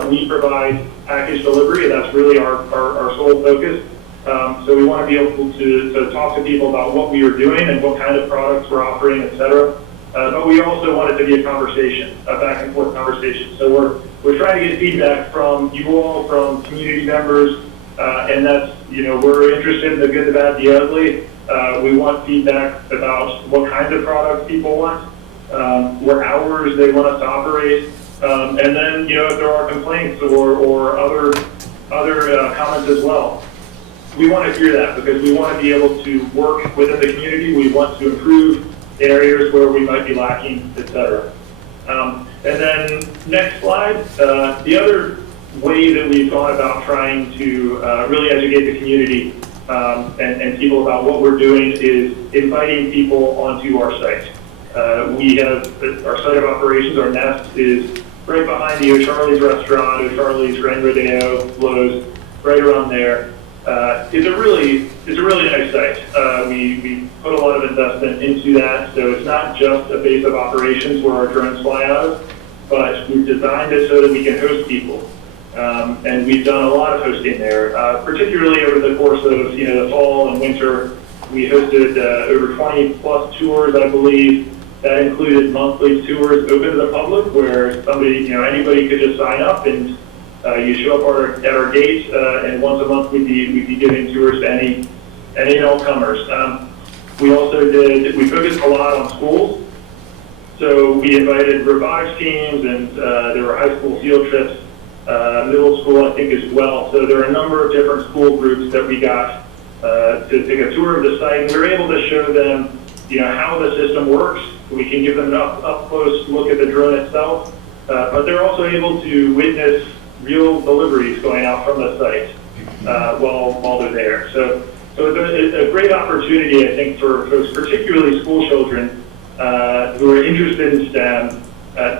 We provide package delivery, and that's really our sole focus. So we want to be able to talk to people about what we are doing and what kind of products we're offering, et cetera. But we also want it to be a conversation, a back and forth conversation. So we're trying to get feedback from you all, from community members, and that's, we're interested in the good, the bad, the ugly. We want feedback about what kinds of products people want. what hours they want us to operate. And then, if there are complaints or other comments as well, we want to hear that because we want to be able to work within the community. We want to improve in areas where we might be lacking, et cetera. And then next slide, the other way that we've gone about trying to really educate the community and people about what we're doing is inviting people onto our site. We have our site of operations, our nest is right behind the O'Charlie's restaurant, O'Charlie's, Grand Rodeo, Lowe's, right around there. It's a really nice site. We put a lot of investment into that, so it's not just a base of operations where our drones fly out of, but we've designed it so that we can host people. And we've done a lot of hosting there, particularly over the course of the fall and winter. We hosted over 20 plus tours, I believe. That included monthly tours open to the public, where anybody could just sign up and you show up at our gate, and once a month we'd be giving tours to any and all comers. We focused a lot on schools. So we invited robotics teams, and there were high school field trips, middle school, I think, as well. So there are a number of different school groups that we got to take a tour of the site, and we were able to show them, how the system works. We can give them an up-close look at the drone itself, but they're also able to witness real deliveries going out from the site while they're there. So it's a great opportunity, I think, for folks, particularly school children who are interested in STEM,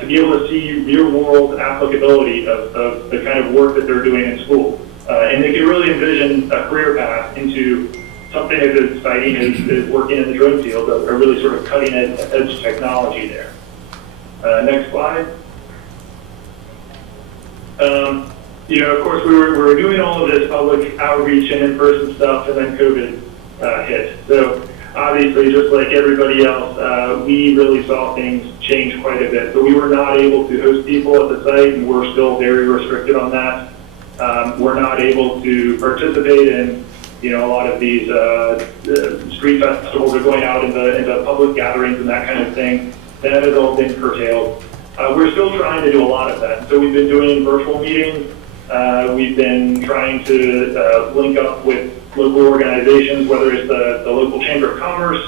to be able to see real-world applicability of the kind of work that they're doing in school. And they can really envision a career path into something as exciting as working in the drone field, a really sort of cutting-edge technology there. Next slide. Of course, we were doing all of this public outreach and in-person stuff, and then COVID hit. So obviously, just like everybody else, we really saw things change quite a bit. So we were not able to host people at the site, and we're still very restricted on that. We're not able to participate in a lot of these street festivals or going out into public gatherings and that kind of thing. That has all been curtailed. We're still trying to do a lot of that. So we've been doing virtual meetings. We've been trying to link up with local organizations, whether it's the local Chamber of Commerce.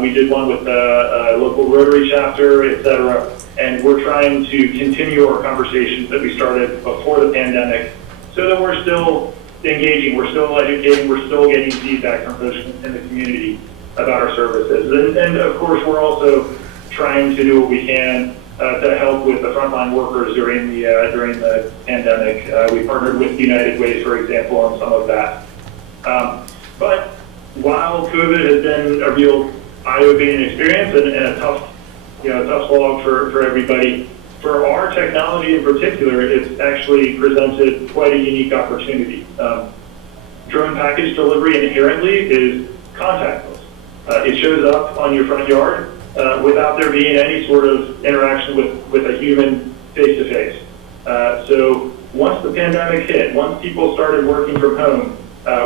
We did one with the local Rotary chapter, et cetera. And we're trying to continue our conversations that we started before the pandemic so that we're still engaging, we're still educating, we're still getting feedback from folks in the community about our services. And of course, we're also trying to do what we can to help with the frontline workers during the pandemic. We partnered with United Ways, for example, on some of that. But while COVID has been a real eye-opening experience and a tough slog for everybody, for our technology in particular, it's actually presented quite a unique opportunity. Drone package delivery inherently is contactless. It shows up on your front yard without there being any sort of interaction with a human face-to-face. So once the pandemic hit, once people started working from home,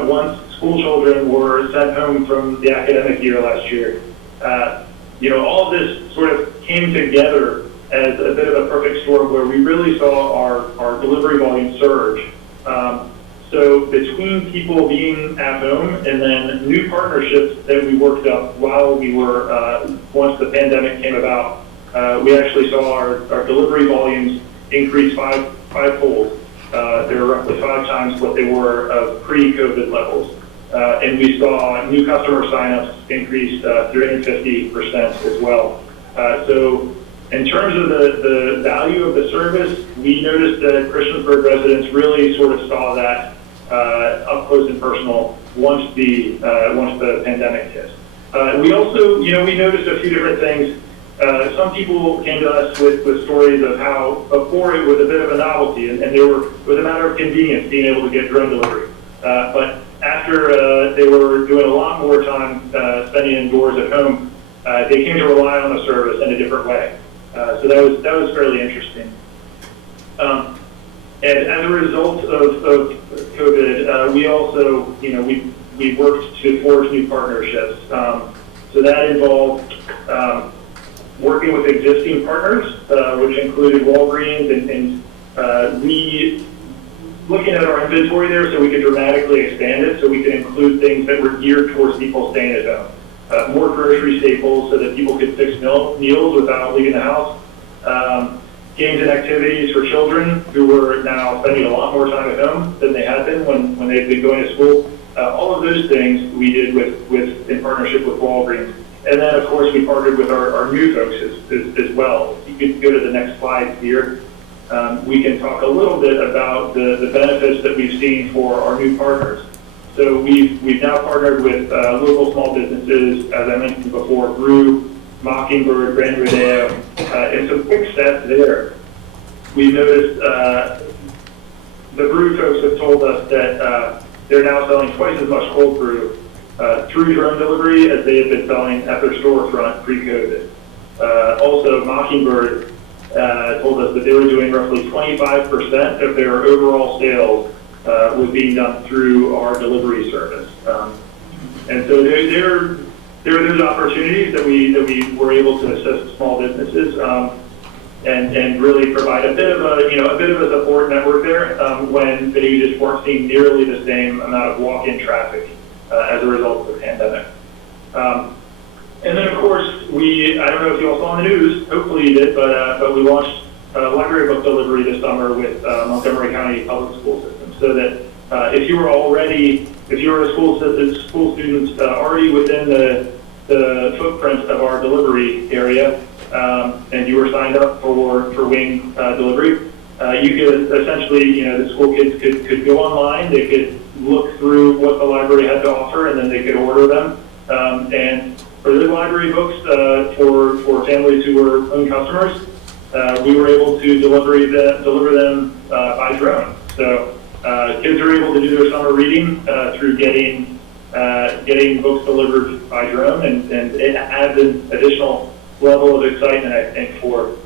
once school children were sent home from the academic year last year, all of this sort of came together as a bit of a perfect storm where we really saw our delivery volume surge. So between people being at home and then new partnerships that we worked up while we were, once the pandemic came about, we actually saw our delivery volumes increase fivefold. They were roughly 5 times what they were of pre-COVID levels. And we saw new customer signups increase 350% as well. So in terms of the value of the service, we noticed that Christiansburg residents really sort of saw that up close and personal once the pandemic hit. We also, we noticed a few different things. Some people came to us with stories of how before it was a bit of a novelty, and it was a matter of convenience being able to get drone delivery. But after they were doing a lot more time spending indoors at home, they came to rely on the service in a different way. So that was fairly interesting. And as a result of COVID, we also, we worked to forge new partnerships. So that involved working with existing partners, which included Walgreens and looking at our inventory there so we could dramatically expand it, so we could include things that were geared towards people staying at home. More grocery staples so that people could fix meals without leaving the house. Games and activities for children who were now spending a lot more time at home than they had been when they'd been going to school. All of those things we did in partnership with Walgreens. And then, of course, we partnered with our new folks as well. If you could go to the next slide here. We can talk a little bit about the benefits that we've seen for our new partners. So we've now partnered with local small businesses, as I mentioned before, Brew, Mockingbird, Grand Rodeo, and some quick stats there. We noticed the Brew folks have told us that they're now selling twice as much cold brew through drone delivery as they had been selling at their storefront pre-COVID. Also, Mockingbird told us that they were doing roughly 25% of their overall sales was being done through our delivery service. And so there are those opportunities that we were able to assist small businesses and really provide a bit of a support network there when they just weren't seeing nearly the same amount of walk-in traffic as a result of the pandemic. And then, of course, I don't know if you all saw in the news, hopefully you did, but we launched library book delivery this summer with Montgomery County Public School System, so that if you were a school student already within the footprint of our delivery area, and you were signed up for wing delivery, you could essentially, the school kids could go online, they could look through what the library had to offer, and then they could order them. And for the library books for families who were own customers, we were able to deliver them by drone. So kids are able to do their summer reading through getting books delivered by drone, and it adds an additional level of excitement, I think, for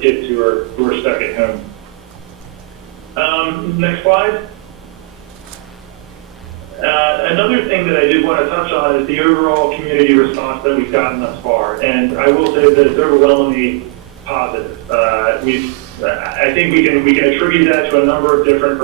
kids who are stuck at home. Next slide. Another thing that I did want to touch on is the overall community response that we've gotten thus far, and I will say that it's overwhelmingly positive. I think we can attribute that to a number of different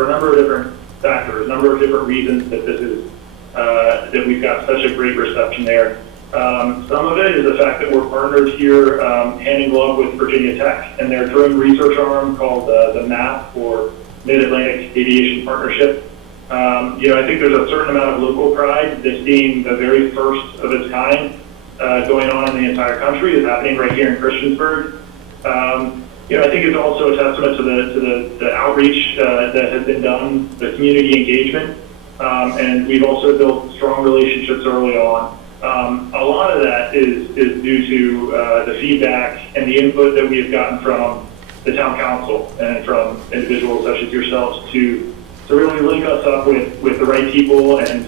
factors, a number of different reasons that this is that we've got such a great reception there. Some of it is the fact that we're partnered here hand in glove with Virginia Tech and their drone research arm called the MAP, or Mid-Atlantic Aviation Partnership. I think there's a certain amount of local pride that being the very first of its kind going on in the entire country is happening right here in Christiansburg. I think it's also a testament to the outreach that has been done, the community engagement, and we've also built strong relationships early on. A lot of that is due to the feedback and the input that we have gotten from the town council and from individuals such as yourselves to really link us up with the right people and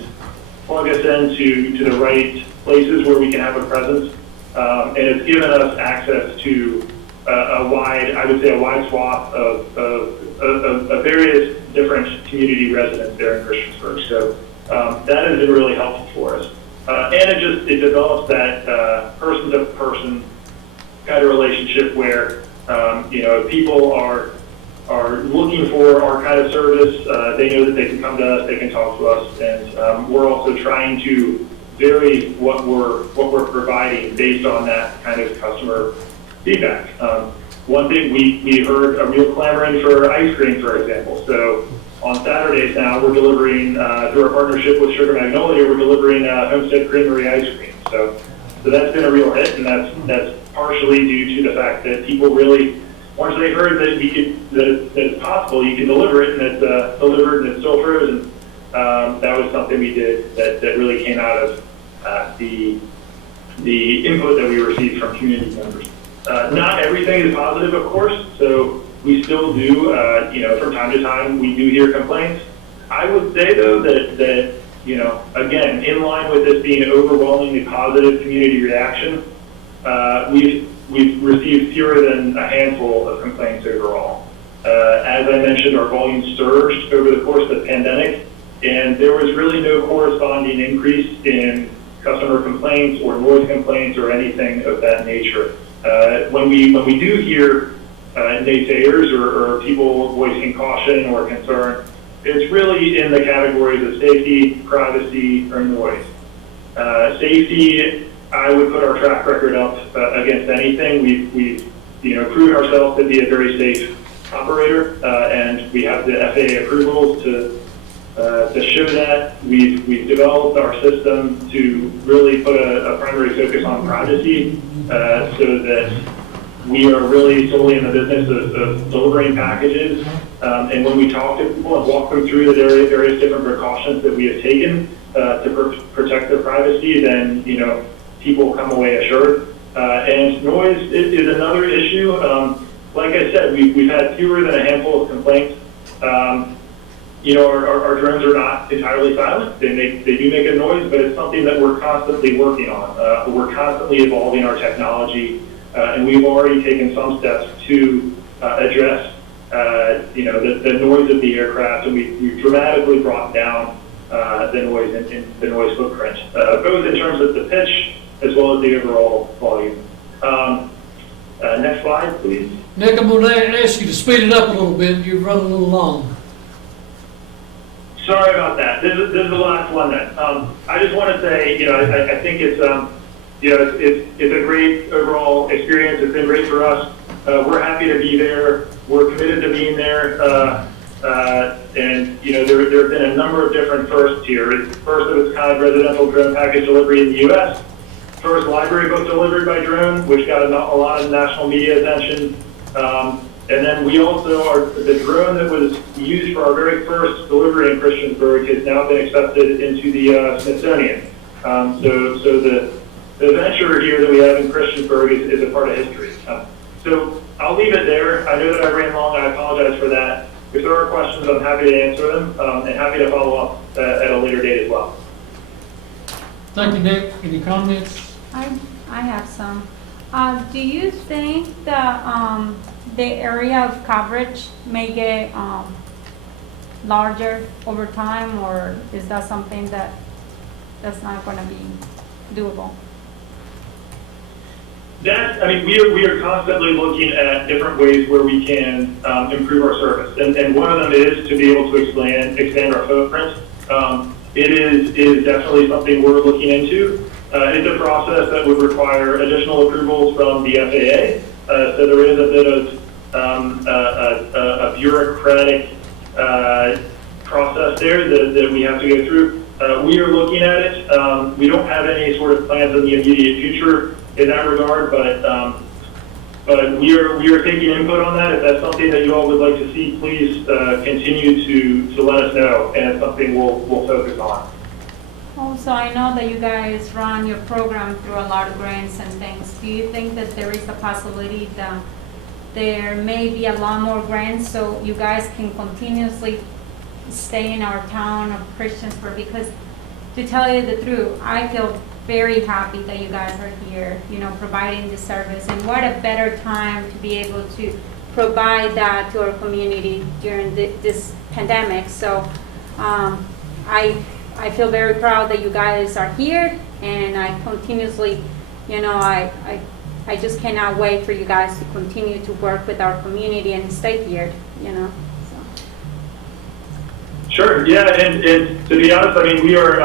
plug us into the right places where we can have a presence. And it's given us access to a wide swath of various different community residents there in Christiansburg. So that has been really helpful for us. And it develops that person-to-person kind of relationship where people are looking for our kind of service. They know that they can come to us, they can talk to us, and we're also trying to vary what we're providing based on that kind of customer feedback. One thing we heard a real clamoring for ice cream, for example. So on Saturdays now, we're delivering through our partnership with Sugar Magnolia, we're delivering Homestead Creamery ice cream. So that's been a real hit, and that's partially due to the fact that people really, once they heard that that it's possible, you can deliver it, and it's delivered and it's still frozen. That was something we did that really came out of the input that we received from community members. Not everything is positive, of course, so we still do, from time to time, we do hear complaints. I would say, though, that again, in line with this being an overwhelmingly positive community reaction, we've received fewer than a handful of complaints overall. As I mentioned, our volume surged over the course of the pandemic, and there was really no corresponding increase in customer complaints or noise complaints or anything of that nature. When we do hear naysayers or people voicing caution or concern, it's really in the categories of safety, privacy, or noise. Safety, I would put our track record up against anything. We've proven ourselves to be a very safe operator, and we have the FAA approvals to show that. We've developed our system to really put a primary focus on privacy, so that we are really solely in the business of delivering packages. And when we talk to people and walk them through the various different precautions that we have taken to protect their privacy, then people come away assured. And noise is another issue. Like I said, we've had fewer than a handful of complaints. Our drones are not entirely silent. They do make a noise, but it's something that we're constantly working on. We're constantly evolving our technology, and we've already taken some steps to address the noise of the aircraft, and we've dramatically brought down the noise in the noise footprint, both in terms of the pitch as well as the overall volume. Next slide, please. Nick, I'm going to ask you to speed it up a little bit. You've run a little long. Sorry about that. This is the last one then. I just want to say, I think it's a great overall experience. It's been great for us. We're happy to be there. We're committed to being there. And there have been a number of different firsts here. It's first of its kind residential drone package delivery in the U.S. First library book delivered by drone, which got a lot of national media attention. And then we also are, the drone that was used for our very first delivery in Christiansburg has now been accepted into the Smithsonian. So the venture here that we have in Christiansburg is a part of history. So I'll leave it there. I know that I ran long. I apologize for that. If there are questions, I'm happy to answer them, and happy to follow up at a later date as well. Thank you, Nick. Any comments? I have some. Do you think the area of coverage may get larger over time, or is that something that's not going to be doable? We are constantly looking at different ways where we can improve our service, and one of them is to be able to expand our footprint. It is definitely something we're looking into. It's a process that would require additional approvals from the FAA, so there is a bit of a bureaucratic process there that we have to go through. We are looking at it. We don't have any sort of plans in the immediate future in that regard, but we are taking input on that. If that's something that you all would like to see, please continue to let us know, and it's something we'll focus on. Also, I know that you guys run your program through a lot of grants and things. Do you think that there is a possibility that there may be a lot more grants so you guys can continuously stay in our town of Christiansburg? Because to tell you the truth, I feel very happy that you guys are here, providing the service. And what a better time to be able to provide that to our community during this pandemic. So I feel very proud that you guys are here, and I continuously, I just cannot wait for you guys to continue to work with our community and stay here, So. Sure. Yeah, and to be honest, we are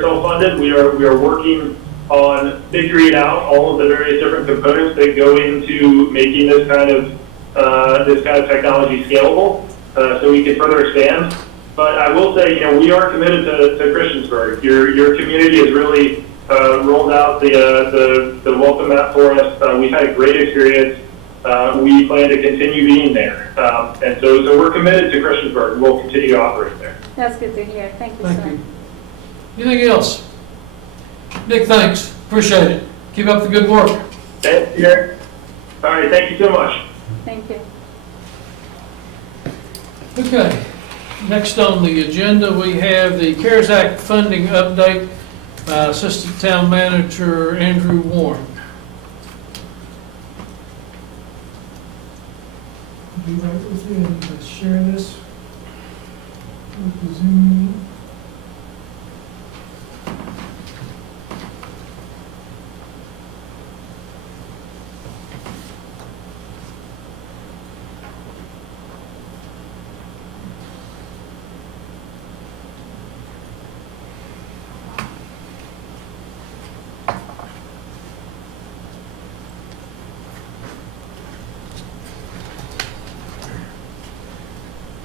self-funded. We are working on figuring out all of the various different components that go into making this kind of technology scalable, so we can further expand. But I will say, we are committed to Christiansburg. Your community has really rolled out the welcome mat for us. We've had a great experience. We plan to continue being there. And so we're committed to Christiansburg. We'll continue to operate there. That's good to hear. Thank you, sir. Anything else? Nick, thanks. Appreciate it. Keep up the good work. Thank you. All right. Thank you so much. Thank you. Okay. Next on the agenda, we have the CARES Act funding update by Assistant Town Manager Andrew Warren. Be right with you and share this with the Zoom meeting.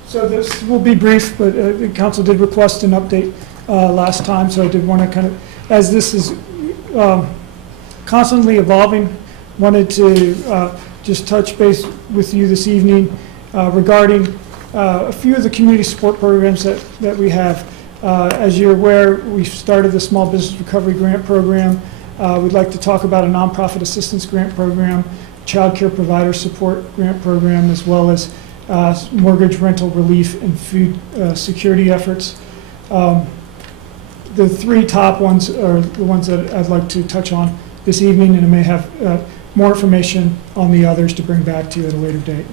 So this will be brief, but the council did request an update last time, so I did want to kind of, as this is constantly evolving, wanted to just touch base with you this evening regarding a few of the community support programs that we have. As you're aware, we started the Small Business Recovery Grant Program. We'd like to talk about a nonprofit assistance grant program, child care provider support grant program, as well as mortgage rental relief and food security efforts. The three top ones are the ones that I'd like to touch on this evening, and I may have more information on the others to bring back to you at a later date.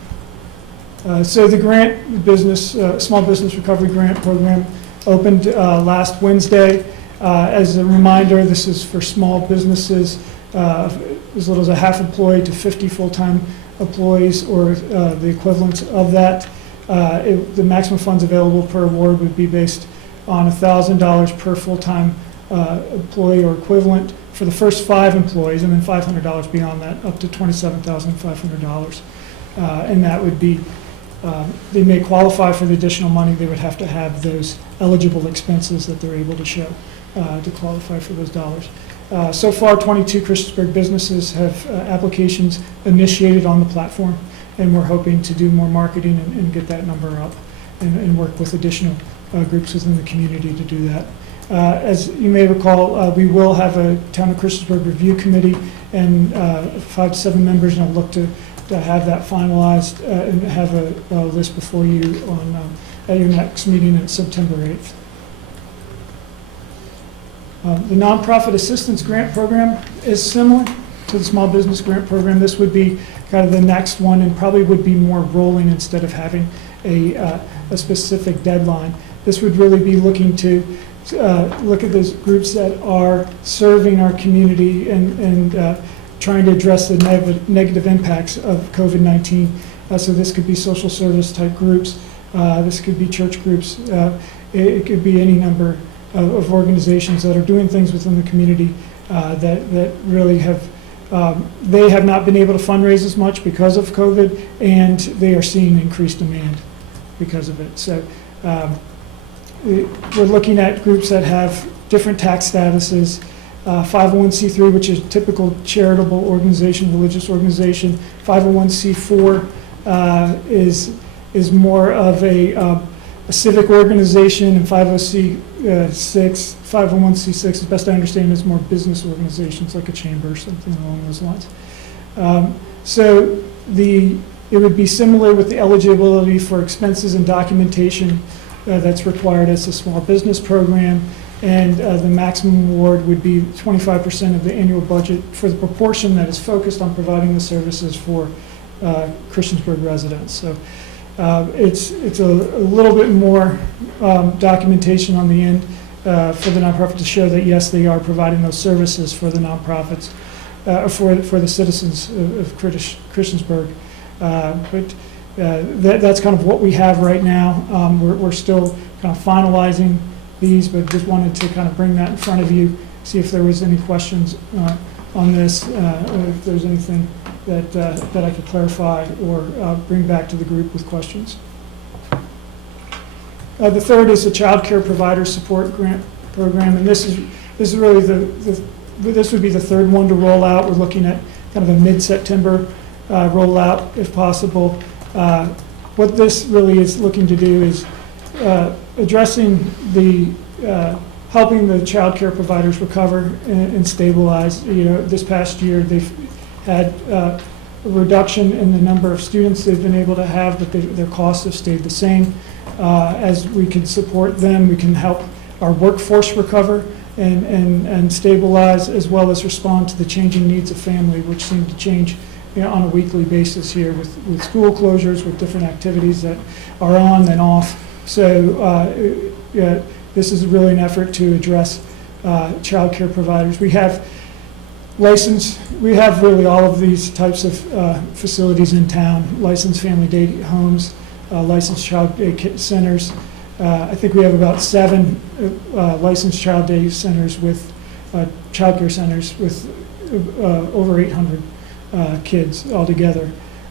So the grant business, Small Business Recovery Grant Program opened last Wednesday. As a reminder, this is for small businesses as little as a half employee to 50 full-time employees, or the equivalent of that. The maximum funds available per award would be based on $1,000 per full-time employee or equivalent for the first 5 employees, and then $500 beyond that, up to $27,500. And that would be, they may qualify for the additional money. They would have to have those eligible expenses that they're able to show to qualify for those dollars. So far, 22 Christiansburg businesses have applications initiated on the platform, and we're hoping to do more marketing and get that number up and work with additional groups within the community to do that. As you may recall, we will have a Town of Christiansburg Review Committee and 5 to 7 members, and I'll look to have that finalized and have a list before you on at your next meeting on September 8th. The Nonprofit Assistance Grant Program is similar to the Small Business Grant Program. This would be kind of the next one, and probably would be more rolling instead of having a specific deadline. This would really be looking to look at those groups that are serving our community and trying to address the negative impacts of COVID-19. So this could be social service type groups. This could be church groups. It could be any number of organizations that are doing things within the community that really have, they have not been able to fundraise as much because of COVID, and they are seeing increased demand because of it. So we're looking at groups that have different tax statuses, 501c3, which is a typical charitable organization, religious organization. 501c4 is more of a civic organization, and 501c6 as best I understand is more business organizations like a chamber or something along those lines. So it would be similar with the eligibility for expenses and documentation that's required as a small business program, and the maximum award would be 25% of the annual budget for the proportion that is focused on providing the services for Christiansburg residents. So it's a little bit more documentation on the end for the nonprofit to show that yes, they are providing those services for the nonprofits, for the citizens of Christiansburg. But that's kind of what we have right now. We're still kind of finalizing these, but just wanted to kind of bring that in front of you, see if there was any questions on this, or if there's anything that I could clarify or bring back to the group with questions. The third is the Child Care Provider Support Grant Program, and this is really this would be the third one to roll out. We're looking at kind of a mid-September rollout if possible. What this really is looking to do is addressing the helping the child care providers recover and stabilize. You know, this past year they've had a reduction in the number of students they've been able to have, but their costs have stayed the same. As we can support them, we can help our workforce recover and stabilize, as well as respond to the changing needs of family, which seem to change, you know, on a weekly basis here with school closures, with different activities that are on and off. So this is really an effort to address child care providers. We have really all of these types of facilities in town: licensed family day homes, licensed child day centers. I think we have about 7 licensed child day centers with child care centers with over 800 kids altogether,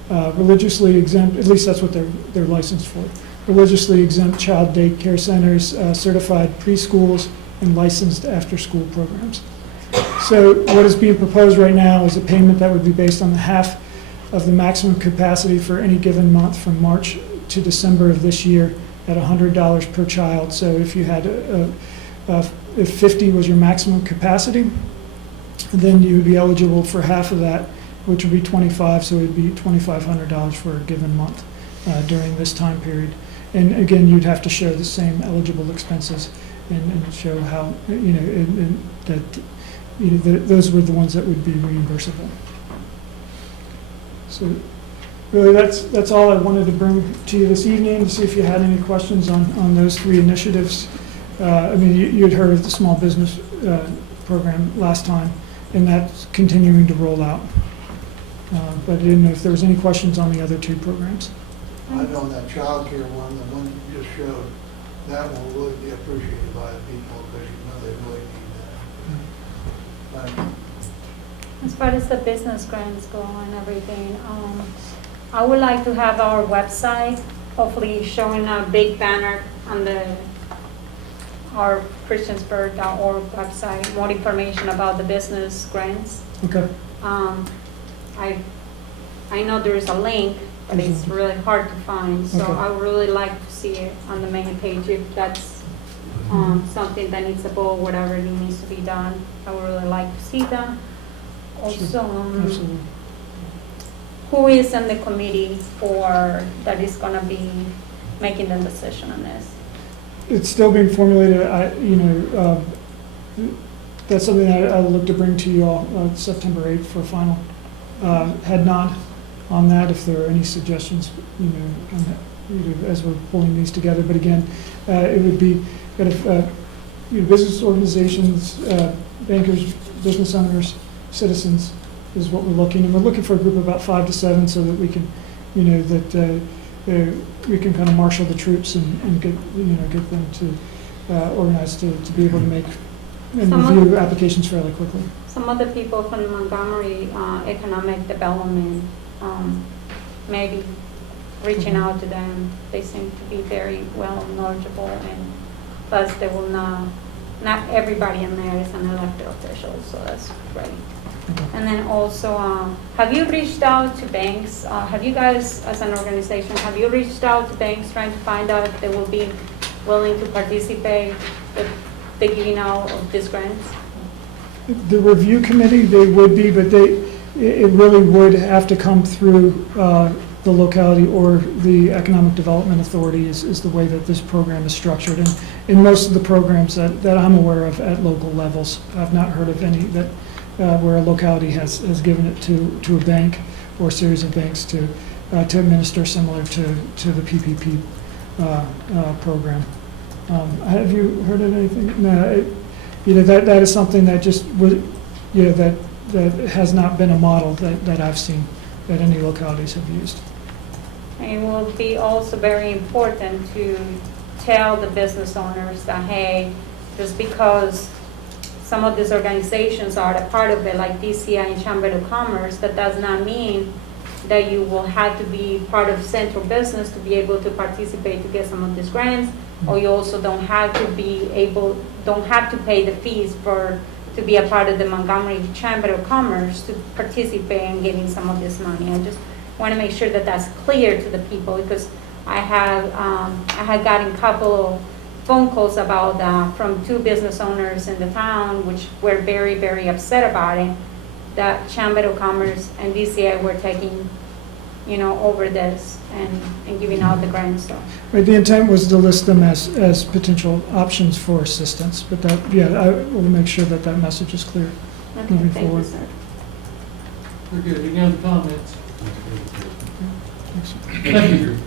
religiously exempt. At least that's what they're licensed for. religiously exempt child daycare centers, certified preschools, and licensed after-school programs. So what is being proposed right now is a payment that would be based on the half of the maximum capacity for any given month from March to December of this year at $100 per child. So if you had, if 50 was your maximum capacity, then you would be eligible for half of that, which would be 25, so it would be $2,500 for a given month during this time period. And again, you'd have to show the same eligible expenses and show how, and that, those were the ones that would be reimbursable. So really, that's all I wanted to bring to you this evening, to see if you had any questions on those three initiatives. I mean, you'd heard of the small business program last time, and that's continuing to roll out. But I didn't know if there was any questions on the other two programs. I know that child care one, the one you just showed, that will really be appreciated by the people because they really need that. As far as the business grants go and everything, I would like to have our website, hopefully showing a big banner on our Christiansburg.org website, more information about the business grants. Okay. I know there is a link, but it's really hard to find, so Okay. I would really like to see it on the main page if that's something that needs to go, whatever needs to be done. I would really like to see that. Also, Absolutely. who is in the committee that is going to be making the decision on this? It's still being formulated. That's something that I will look to bring to you all September 8th for a final head nod on that, if there are any suggestions, as we're pulling these together. But again, it would be kind of business organizations, bankers, business owners, citizens is what we're looking, and we're looking for a group of about 5 to 7 so that we can, we can kind of marshal the troops and get them to organize to be able to make and review applications fairly quickly. Some of the people from Montgomery Economic Development, maybe reaching out to them. They seem to be very well knowledgeable, and plus they will not everybody in there is an elected official, so that's great. And then also, have you reached out to banks? Have you guys, as an organization, have you reached out to banks trying to find out if they will be willing to participate with the giving out of these grants? The review committee, they would be, but it really would have to come through the locality or the Economic Development Authority is the way that this program is structured. And in most of the programs that I'm aware of at local levels, I've not heard of any that where a locality has given it to a bank or a series of banks to administer, similar to the PPP program. Have you heard of anything? No, that is something that just would, that has not been a model that I've seen that any localities have used. It will be also very important to tell the business owners that, hey, just because some of these organizations are a part of it, like DCI and Chamber of Commerce, that does not mean that you will have to be part of central business to be able to participate to get some of these grants, or you also don't have to pay the fees to be a part of the Montgomery Chamber of Commerce to participate in getting some of this money. I just want to make sure that that's clear to the people, because I had gotten a couple of phone calls about from 2 business owners in the town, which were very, very upset about it, that Chamber of Commerce and DCA were taking, over this and giving out the grants. So. Right, the intent was to list them as potential options for assistance, but I will make sure that message is clear moving forward. You, sir. We're good. Any other comments? Thank you.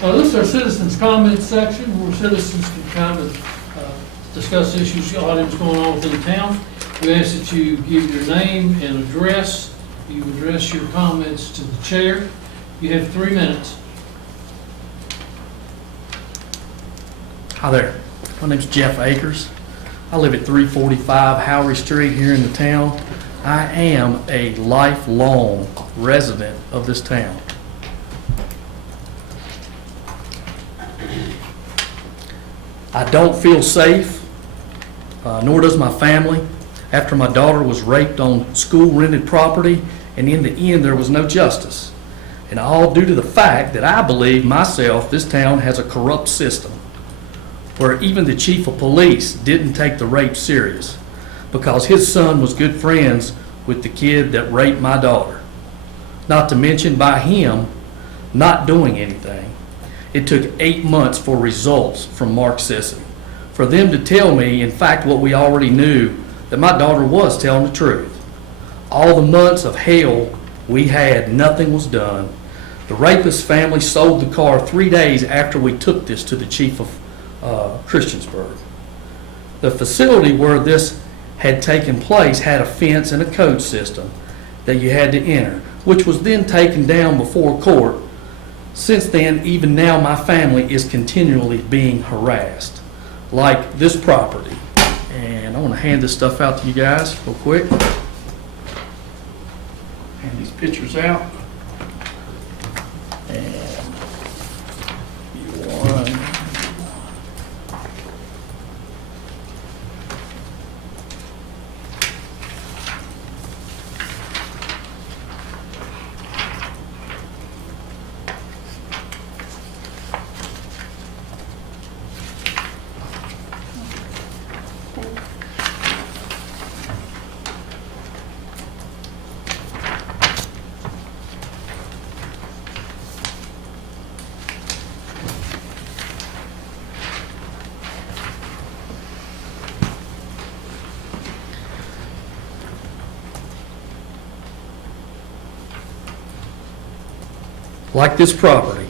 This is our citizens' comments section, where citizens can kind of discuss issues, items going on within town. We ask that you give your name and address. You address your comments to the chair. You have 3 minutes. Hi there. My name's Jeff Akers. I live at 345 Howry Street here in the town. I I am a lifelong resident of this town. I don't feel safe, nor does my family, after my daughter was raped on school-rented property, and in the end, there was no justice. And all due to the fact that I believe myself this town has a corrupt system, where even the chief of police didn't take the rape serious, because his son was good friends with the kid that raped my daughter. Not to mention by him not doing anything. It took 8 months for results from Mark Sisson, for them to tell me, in fact, what we already knew, that my daughter was telling the truth. All the months of hell we had, nothing was done. The rapist's family sold the car 3 days after we took this to the chief of Christiansburg. The facility where this had taken place had a fence and a code system that you had to enter, which was then taken down before court. Since then, even now, my family is continually being harassed, like this property. And I want to hand this stuff out to you guys real quick. Hand these pictures out. And one. Like this property.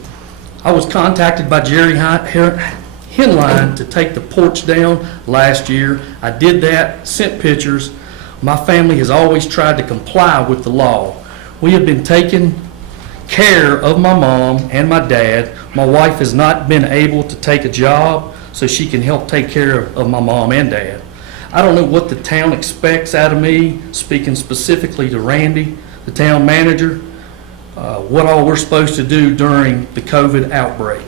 I was contacted by Jerry Henline to take the porch down last year. I did that, sent pictures. My family has always tried to comply with the law. We have been taking care of my mom and my dad. My wife has not been able to take a job so she can help take care of my mom and dad. I don't know what the town expects out of me, speaking specifically to Randy, the town manager, what all we're supposed to do during the COVID outbreak.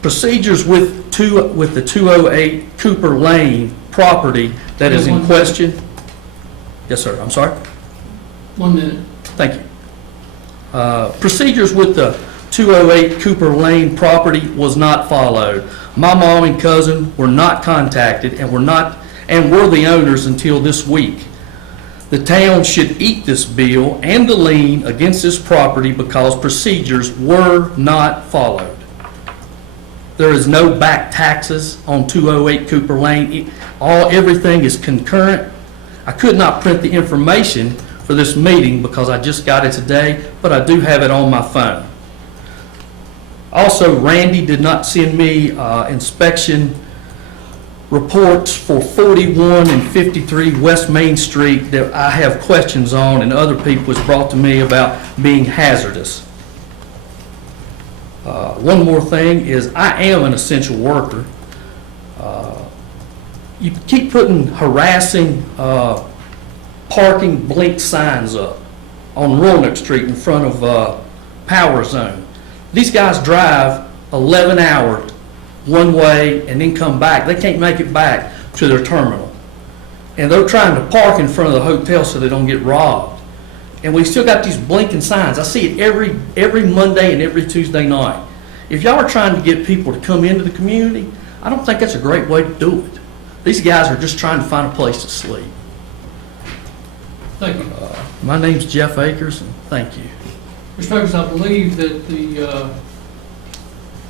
Procedures with the 208 Cooper Lane property that is in question. Yes, sir, I'm sorry? 1 minute. Thank you. Procedures with the 208 Cooper Lane property was not followed. My mom and cousin were not contacted and were the owners until this week. The town should eat this bill and the lien against this property because procedures were not followed. There is no back taxes on 208 Cooper Lane. Everything is concurrent. I could not print the information for this meeting because I just got it today, but I do have it on my phone. Also, Randy did not send me inspection reports for 41 and 53 West Main Street that I have questions on, and other people has brought to me about being hazardous. One more thing is I am an essential worker. You keep putting harassing parking blink signs up on Roanoke Street in front of Power Zone. These guys drive 11 hours one way and then come back. They can't make it back to their terminal. And they're trying to park in front of the hotel so they don't get robbed. And we still got these blinking signs. I see it every Monday and every Tuesday night. If y'all are trying to get people to come into the community, I don't think that's a great way to do it. These guys are just trying to find a place to sleep. Thank you. My name's Jeff Akers, and thank you. Mr. Akers, I believe that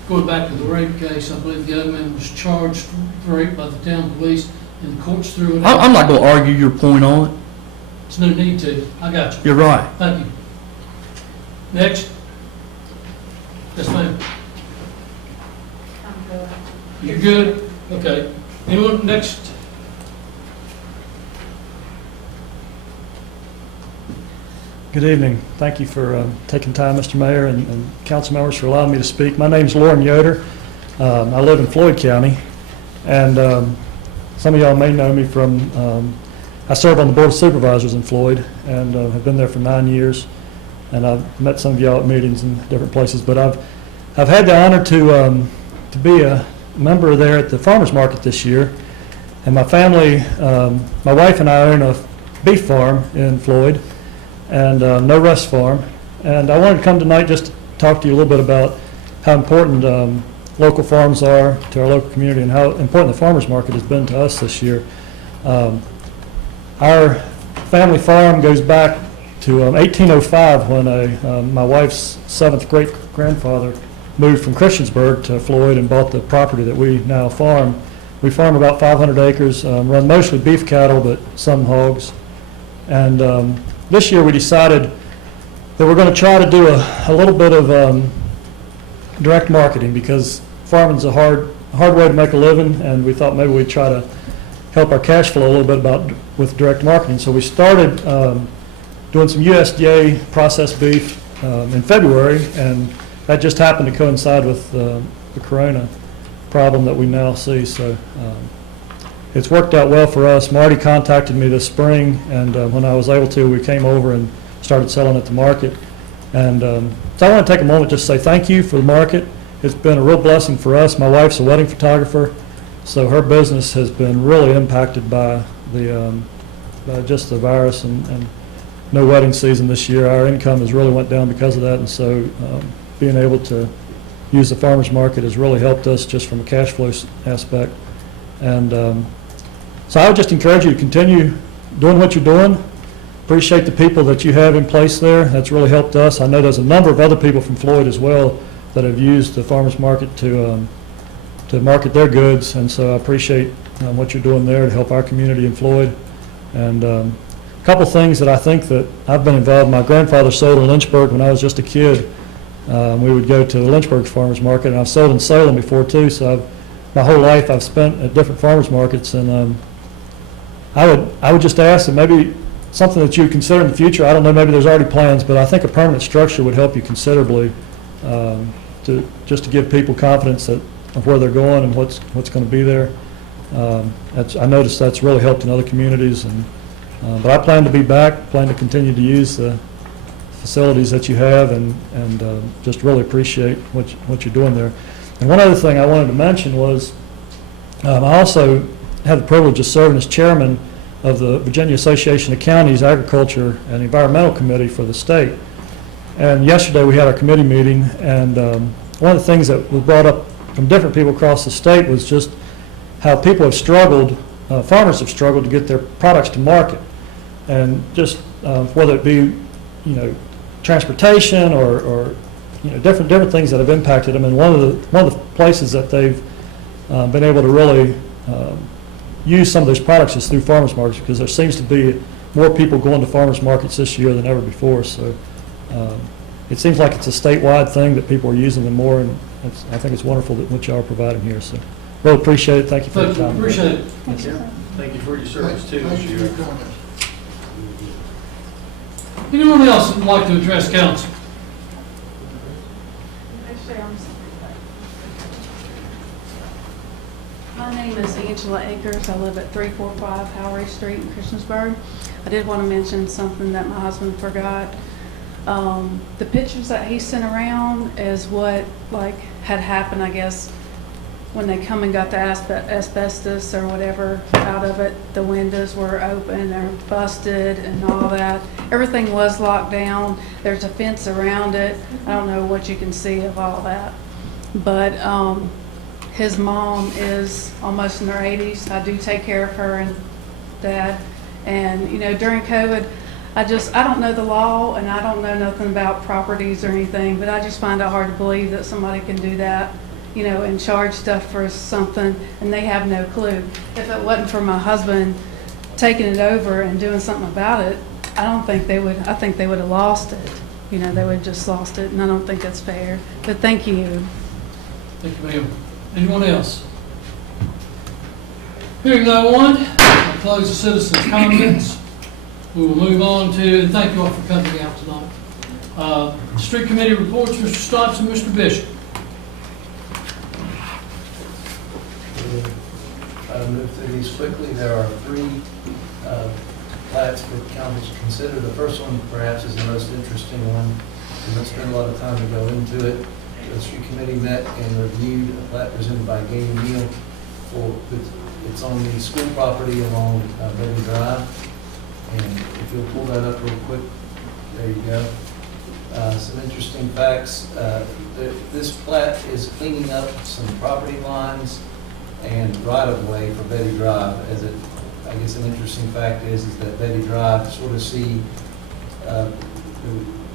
going back to the rape case, I believe the other man was charged for rape by the town police, and the courts threw it out. I'm not going to argue your point on it. There's no need to. I got you. You're right. Thank you. Next. Yes, ma'am. You're good? Okay. Anyone next? Good evening. Thank you for taking time, Mr. Mayor and council members, for allowing me to speak. My name is Lauren Yoder. I live in Floyd County, and some of y'all may know me from I serve on the Board of Supervisors in Floyd and have been there for 9 years. And I've met some of y'all at meetings in different places, but I've had the honor to be a member there at the farmers market this year. And my family, my wife and I own a beef farm in Floyd and no rest farm. And I wanted to come tonight just to talk to you a little bit about how important local farms are to our local community and how important the farmers market has been to us this year. Our family farm goes back to 1805 when my wife's 7th great-grandfather moved from Christiansburg to Floyd and bought the property that we now farm. We farm about 500 acres, run mostly beef cattle, but some hogs. And this year we decided that we're going to try to do a little bit of direct marketing because farming's a hard way to make a living, and we thought maybe we'd try to help our cash flow a little bit with direct marketing. So we started doing some USDA processed beef in February, and that just happened to coincide with the corona problem that we now see. So it's worked out well for us. Marty contacted me this spring, and when I was able to, we came over and started selling at the market. And so I want to take a moment just to say thank you for the market. It's been a real blessing for us. My wife's a wedding photographer, so her business has been really impacted by just the virus and no wedding season this year. Our income has really went down because of that, and so being able to use the farmers market has really helped us just from a cash flow aspect. And so I would just encourage you to continue doing what you're doing. Appreciate the people that you have in place there. That's really helped us. I know there's a number of other people from Floyd as well that have used the farmers market to market their goods, and so I appreciate what you're doing there to help our community in Floyd. And a couple things that I think that I've been involved. My grandfather sold in Lynchburg when I was just a kid. We would go to the Lynchburg farmers market, and I've sold in Salem before too. So my whole life I've spent at different farmers markets, and I would just ask that maybe something that you would consider in the future. I don't know, maybe there's already plans, but I think a permanent structure would help you considerably to give people confidence of where they're going and what's going to be there. I noticed that's really helped in other communities, and but I plan to be back, plan to continue to use the facilities that you have, and just really appreciate what you're doing there. And one other thing I wanted to mention was I also had the privilege of serving as chairman of the Virginia Association of Counties Agriculture and Environmental Committee for the state. And yesterday we had our committee meeting, and one of the things that was brought up from different people across the state was just how people have struggled, farmers have struggled to get their products to market, and just whether it be, transportation or different things that have impacted them. And one of the places that they've been able to really use some of those products is through farmers markets, because there seems to be more people going to farmers markets this year than ever before. So it seems like it's a statewide thing that people are using them more, and I think it's wonderful that what y'all are providing here. So really appreciate it. Thank you for your time. Appreciate it. Thank you. Thank you for your service too. Thank you for your comments. Anyone else who would like to address council? My name is Angela Akers. I live at 345 Howry Street in Christiansburg. I did want to mention something that my husband forgot. The pictures that he sent around is what had happened, I guess, when they come and got the asbestos or whatever out of it. The windows were open or busted and all that. Everything was locked down. There's a fence around it. I don't know what you can see of all that. But his mom is almost in her 80s. I do take care of her and Dad. And, during COVID, I don't know the law, and I don't know nothing about properties or anything, but I just find it hard to believe that somebody can do that, and charge stuff for something, and they have no clue. If it wasn't for my husband taking it over and doing something about it, I think they would have lost it. They would have just lost it, and I don't think that's fair. But thank you. Thank you, ma'am. Anyone else? Hearing no one, I'll close the citizens' comments. We will move on to, thank you all for coming out tonight. Street Committee reports, Mr. Stotts and Mr. Bishop. I'll move through these quickly. There are 3 plats for council to consider. The first one perhaps is the most interesting one. We don't spend a lot of time to go into it. The street committee met and reviewed a plat presented by Game Neal for, it's on the school property along Betty Drive. And if you'll pull that up real quick, there you go. Some interesting facts. This plat is cleaning up some property lines and right-of-way for Betty Drive. As it, I guess an interesting fact is that Betty Drive sort of see the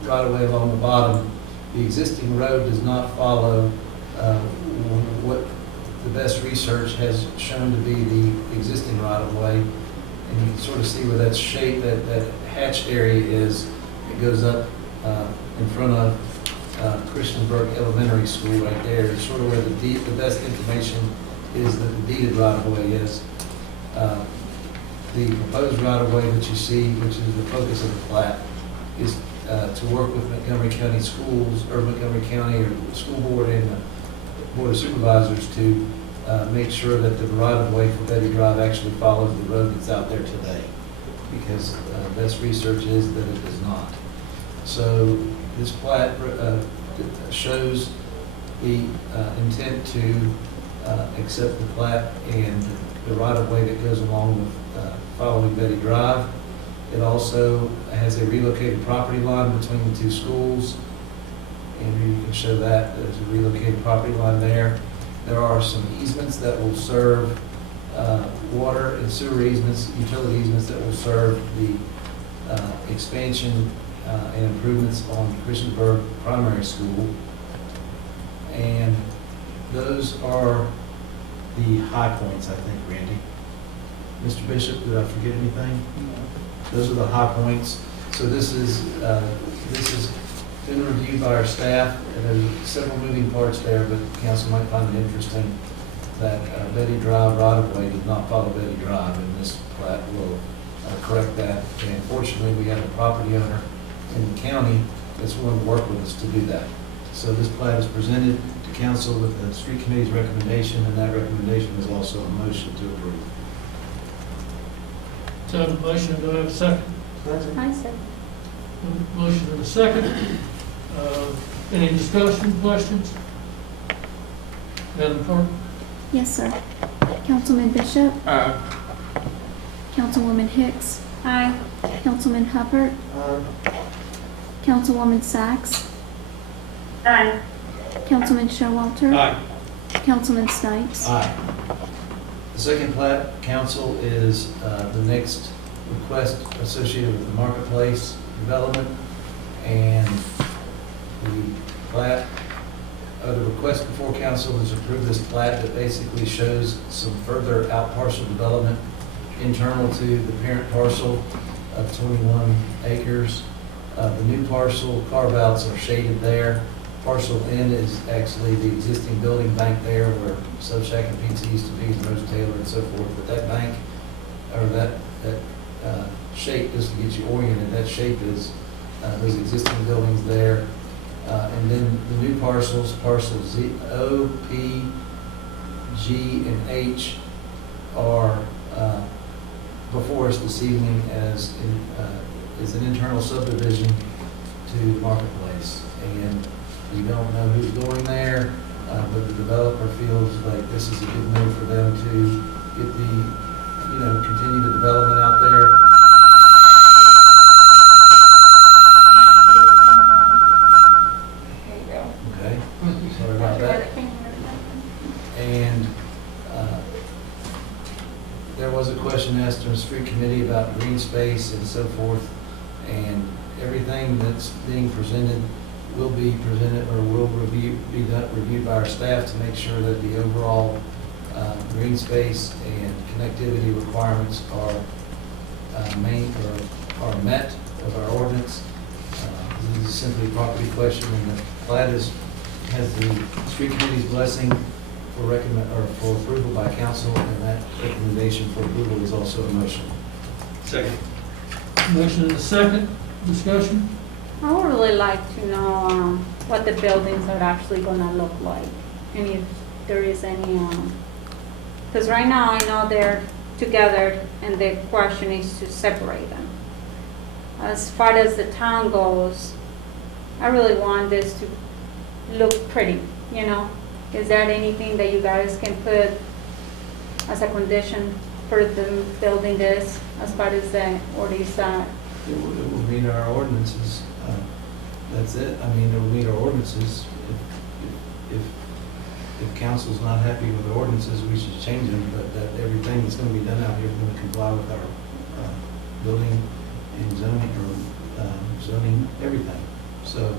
right-of-way along the bottom. The existing road does not follow what the best research has shown to be the existing right-of-way. And you can sort of see where that shape, that hatched area is. It goes up in front of Christiansburg Elementary School right there. It's sort of where the best information is that the deeded right-of-way is. The proposed right-of-way that you see, which is the focus of the plat, is to work with Montgomery County Schools, or Montgomery County or the school board and the Board of Supervisors to make sure that the right-of-way for Betty Drive actually follows the road that's out there today. Because best research is that it does not. So this plat shows the intent to accept the plat and the right-of-way that goes along with following Betty Drive. It also has a relocated property line between the two schools. And you can show that there's a relocated property line there. There are some easements that will serve water and sewer easements, utility easements that will serve the expansion and improvements on Christiansburg Primary School. And those are the high points, I think, Randy. Mr. Bishop, did I forget anything? Those are the high points. So this is been reviewed by our staff, and there's several moving parts there, but the council might find it interesting that Betty Drive right-of-way did not follow Betty Drive, and this plat will correct that. And fortunately, we have a property owner in the county that's willing to work with us to do that. So this plat is presented to council with the street committee's recommendation, and that recommendation is also a motion to approve. So I have a motion, do I have a second? I said. Motion and a second. Any discussion, questions? Madam Clerk? Yes, sir. Councilman Bishop? Aye. Councilwoman Hicks? Aye. Councilman Hubbard? Councilwoman Sachs? Aye. Councilman Showalter? Aye. Councilman Snipes? Aye. The second plat, council, is the next request associated with the marketplace development, and the plat, the request before council is to approve this plat that basically shows some further out parcel development internal to the parent parcel of 21 acres. The new parcel carve-outs are shaded there. Parcel N is actually the existing building bank there where Subshack and Pizza used to be, and Rose Taylor and so forth. But that bank, or that shape, just to get you oriented, that shape is those existing buildings there. And then the new parcels, parcels O, P, G, and H are before us this evening as an internal subdivision to Marketplace. And we don't know who's going there, but the developer feels like this is a good move for them to get the, continue the development out there. Okay, sorry about that. And there was a question asked to the street committee about green space and so forth, and everything that's being presented will be presented or will reviewed by our staff to make sure that the overall green space and connectivity requirements are met of our ordinance. This is simply a property question, and the plat has the street committee's blessing for approval by council, and that recommendation for approval is also a motion. Second. Motion and a second. Discussion? I would really like to know what the buildings are actually gonna look like, and if there is any, because right now I know they're together, and the question is to separate them. as far as the town goes, I really want this to look pretty, you know? Is there anything that you guys can put as a condition for them building this as far as the, or is that? It will meet our ordinances. That's it. I mean, it will meet our ordinances. If council's not happy with the ordinances, we should change them, but that everything that's going to be done out here is going to comply with our building and zoning, or zoning, everything. So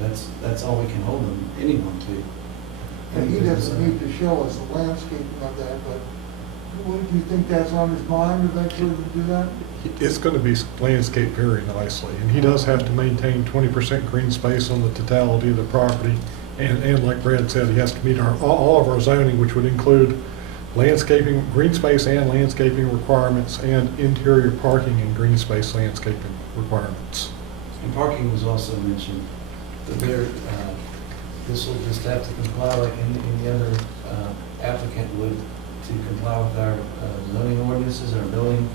that's all we can hold them, anyone to. And he doesn't need to show us the landscaping of that, but do you think that's on his mind eventually to do that? It's going to be landscaped very nicely, and he does have to maintain 20% green space on the totality of the property. And like Brad said, he has to meet all of our zoning, which would include landscaping, green space and landscaping requirements, and interior parking and green space landscaping requirements. And parking was also mentioned. This will just have to comply like any other applicant would, to comply with our zoning ordinances, our building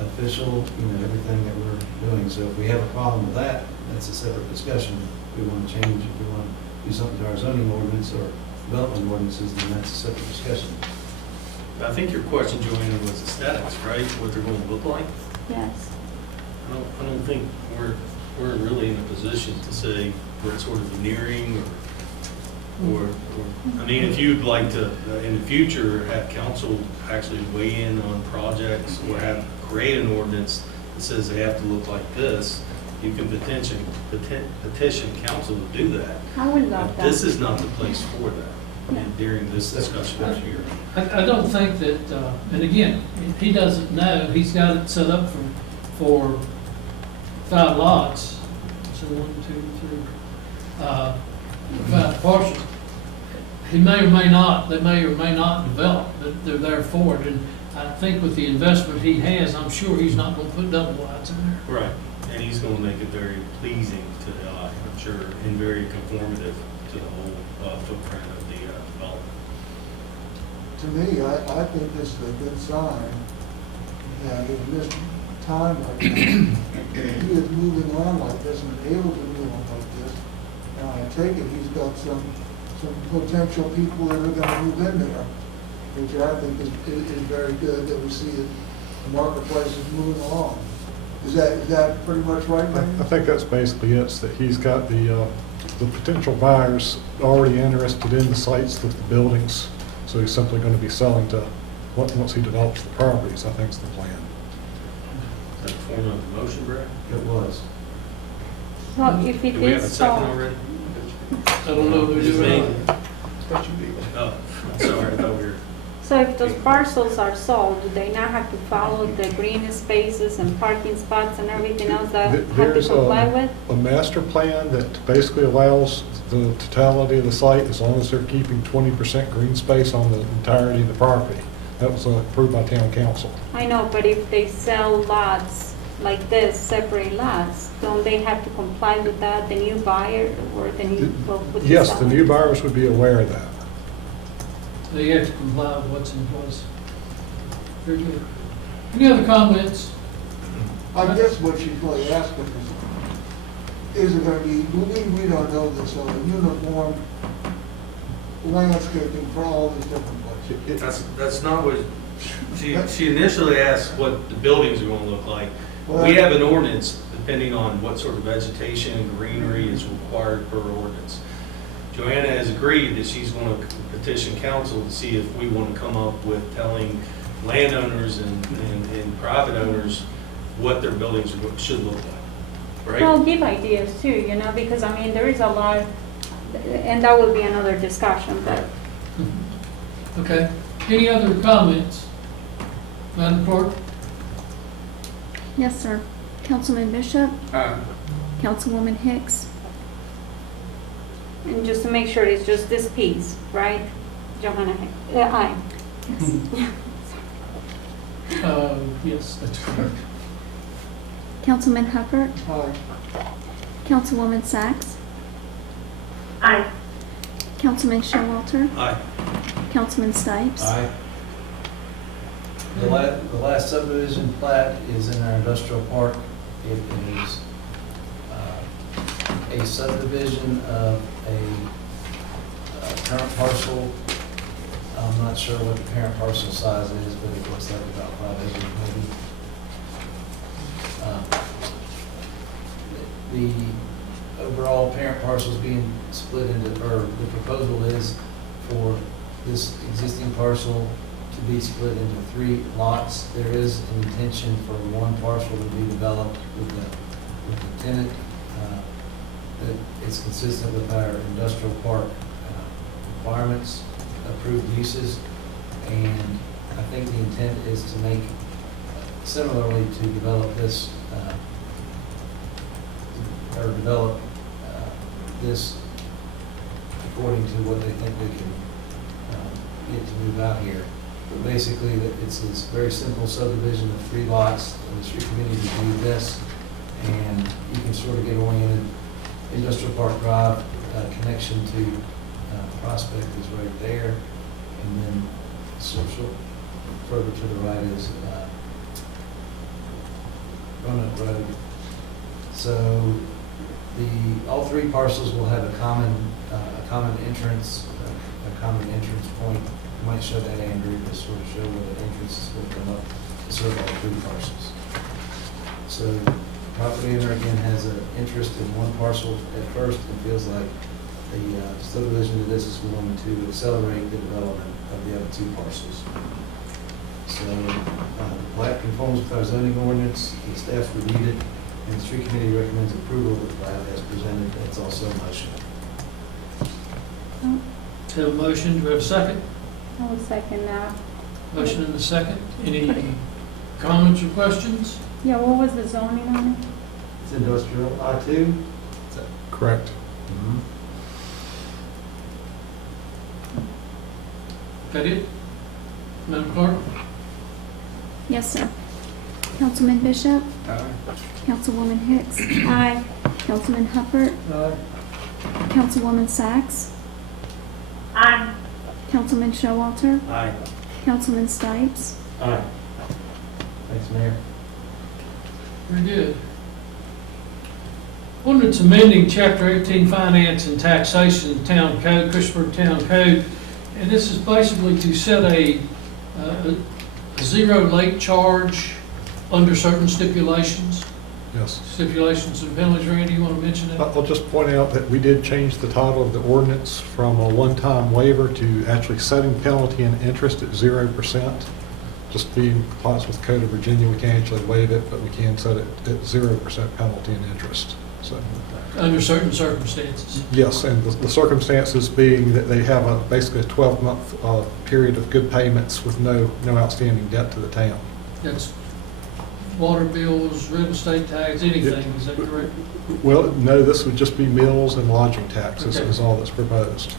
official, everything that we're doing. So if we have a problem with that, that's a separate discussion. If we want to change, if we want to do something to our zoning ordinance or development ordinances, then that's a separate discussion. I think your question, Joanna, was aesthetics, right? What they're going to look like? Yes. I don't think we're really in a position to say we're sort of veneering or I mean, if you'd like to, in the future, have council actually weigh in on projects or create an ordinance that says they have to look like this, you can petition council to do that. I would love that. This is not the place for that during this discussion this year. I don't think that, and again, he doesn't know, he's got it set up for 5 lots. So 1, 2, 3, 5 parcels. He may or may not, they may or may not develop, but they're there for it. And I think with the investment he has, I'm sure he's not going to put double wides in there. Right, and he's going to make it very pleasing to the eye, I'm sure, and very conformative to the whole footprint of the development. To me, I think this is a good sign that in this time right now, he is moving on like this and able to move on like this. And I take it he's got some potential people that are going to move in there, which I think is very good that we see that the marketplace is moving along. Is that pretty much right, Randy? I think that's basically it, that he's got the potential buyers already interested in the sites with the buildings, so he's simply going to be selling to, once he develops the properties, I think is the plan. Is that form of the motion, Brad? It was. Well, if it Do we have a is second so, already? I don't know who Just do me. it. Oh, sorry, I thought we were. so if those parcels are sold, do they now have to follow the green spaces and parking spots and everything else that have to There's comply with? a master plan that basically allows the totality of the site as long as they're keeping 20% green space on the entirety of the property. That was approved by town council. I know, but if they sell lots like this, separate lots, don't they have to comply with that, the new buyer or the new, with Yes, the seller? new buyers would be aware of that. They have to comply with what's in place. Very good. Any other comments? I guess what she's really asking is it going to be, we don't know this, so a uniform landscaping for all these different places? That's not what, she initially asked what the buildings are going to look like. Well, We have an ordinance, depending on what sort of vegetation and greenery is required per ordinance. Joanna has agreed that she's going to petition council to see if we want to come up with telling landowners and private owners what their buildings should look like, right? Well, give ideas too, because I mean, there is a lot, and that would be another discussion, but Okay. Any other comments? Madam Clerk? Yes, sir. Councilman Bishop? Councilwoman Hicks? and just to make sure it's just this piece, right? Johanna, aye. Yes. Yes, that's correct. Councilman Hubbard? Aye. Councilwoman Sachs? Aye. Councilman Showalter? Aye. Councilman Stipes? Aye. The last subdivision plat is in our industrial park It is a subdivision of a current parcel. I'm not sure what the parent parcel size is, but it looks like about 5 acres maybe. The overall parent parcel is being split into, or the proposal is for this existing parcel to be split into 3 lots. There is an intention for one parcel to be developed with the tenant. That it's consistent with our industrial park requirements, approved uses, and I think the intent is to make, similarly to develop this, or develop this according to what they think they can get to move out here. But basically, it's this very simple subdivision of 3 lots, and the street committee reviewed this, and you can sort of get oriented. Industrial Park Drive connection to Prospect is right there, and then further to the right is Roanoke Road. So all 3 parcels will have a common entrance, a common entrance point. You might show that, Andrew, to sort of show where the entrance is going to come up to serve all 3 parcels. So property owner again has an interest in one parcel at first and feels like the subdivision of this is going to accelerate the development of the other 2 parcels. So the plat conforms with our zoning ordinance, the staff reviewed it, and the street committee recommends approval of the plat as presented. That's also a motion. Have a motion, do we have a second? I will second that. Motion and a second. Any comments or questions? Yeah, what was the zoning on it? It's industrial, I-2? Correct. That it? Madam Clerk? Yes, sir. Councilman Bishop? Aye. Councilwoman Hicks? Aye. Councilman Hubbard? Aye. Councilwoman Sacks? Aye. Councilman Showalter? Aye. Councilman Stipes? Aye. Thanks, Mayor. Very good. Ordinance amending Chapter 18 Finance and Taxation of the Town Code, Christiansburg Town Code, and this is basically to set a zero late charge under certain stipulations. Yes. Stipulations and penalties. Randy, you want to mention that? I'll just point out that we did change the title of the ordinance from a one-time waiver to actually setting penalty and interest at 0%. Just being in compliance with the Code of Virginia, we can't actually waive it, but we can set it at 0% penalty and interest. So, Under certain circumstances. yes, and the circumstances being that they have basically a 12-month period of good payments with no outstanding debt to the town. That's water bills, real estate tax, anything, is that correct? Well, no, this would just be mills and lodging taxes Okay. is all that's proposed.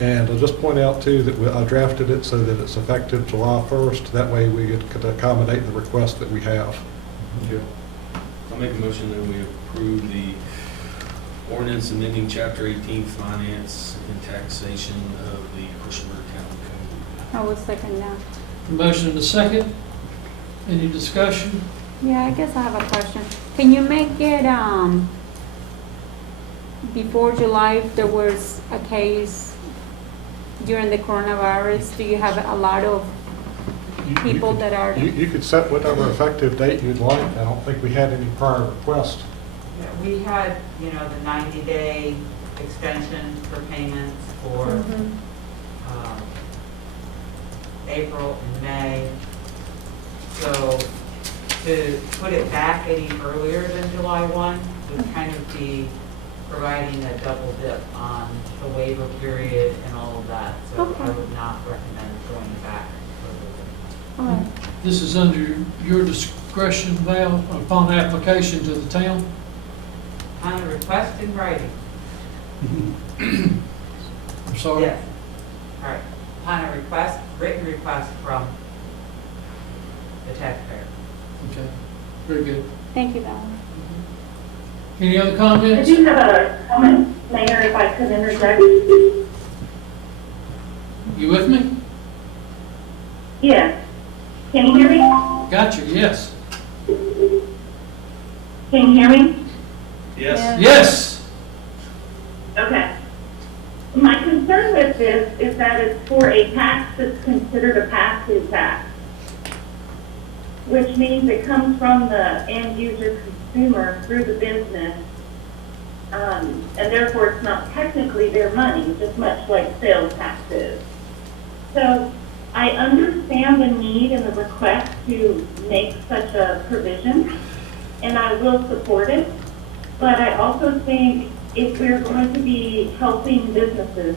And I'll just point out too that I drafted it so that it's effective July 1st. That way we could accommodate the request that we have. I'll make a motion that we approve the ordinance amending Chapter 18 Finance and Taxation of the Christiansburg Town Code. I will second that. Motion and a second. Any discussion? Yeah, I guess I have a question. Can you make it, before July, if there was a case during the coronavirus, do you have a lot of people that are? You could set whatever effective date you'd like. I don't think we had any prior request. Yeah, we had, the 90-day extension for payments for Mhm. April and May. So to put it back any earlier than July 1 would kind of be providing a double dip on the waiver period and all of that. So Okay. I would not recommend going back further. All right. This is under your discretion, Val, upon application to the town? On a request in writing. I'm sorry? Yes. All right. Upon a request, written request from the taxpayer. Okay, very good. Thank you, Val. Any other I comments? do have a comment, Mayor, if I could interject. You with me? Yes. Can you hear me? Got you, yes. Can you hear me? Yes. Yes. Okay. My concern with this is that it's for a tax that's considered a pass-through tax, which means it comes from the end user consumer through the business, and therefore it's not technically their money, just much like sales tax is. So I understand the need and the request to make such a provision, and I will support it, but I also think if we're going to be helping businesses,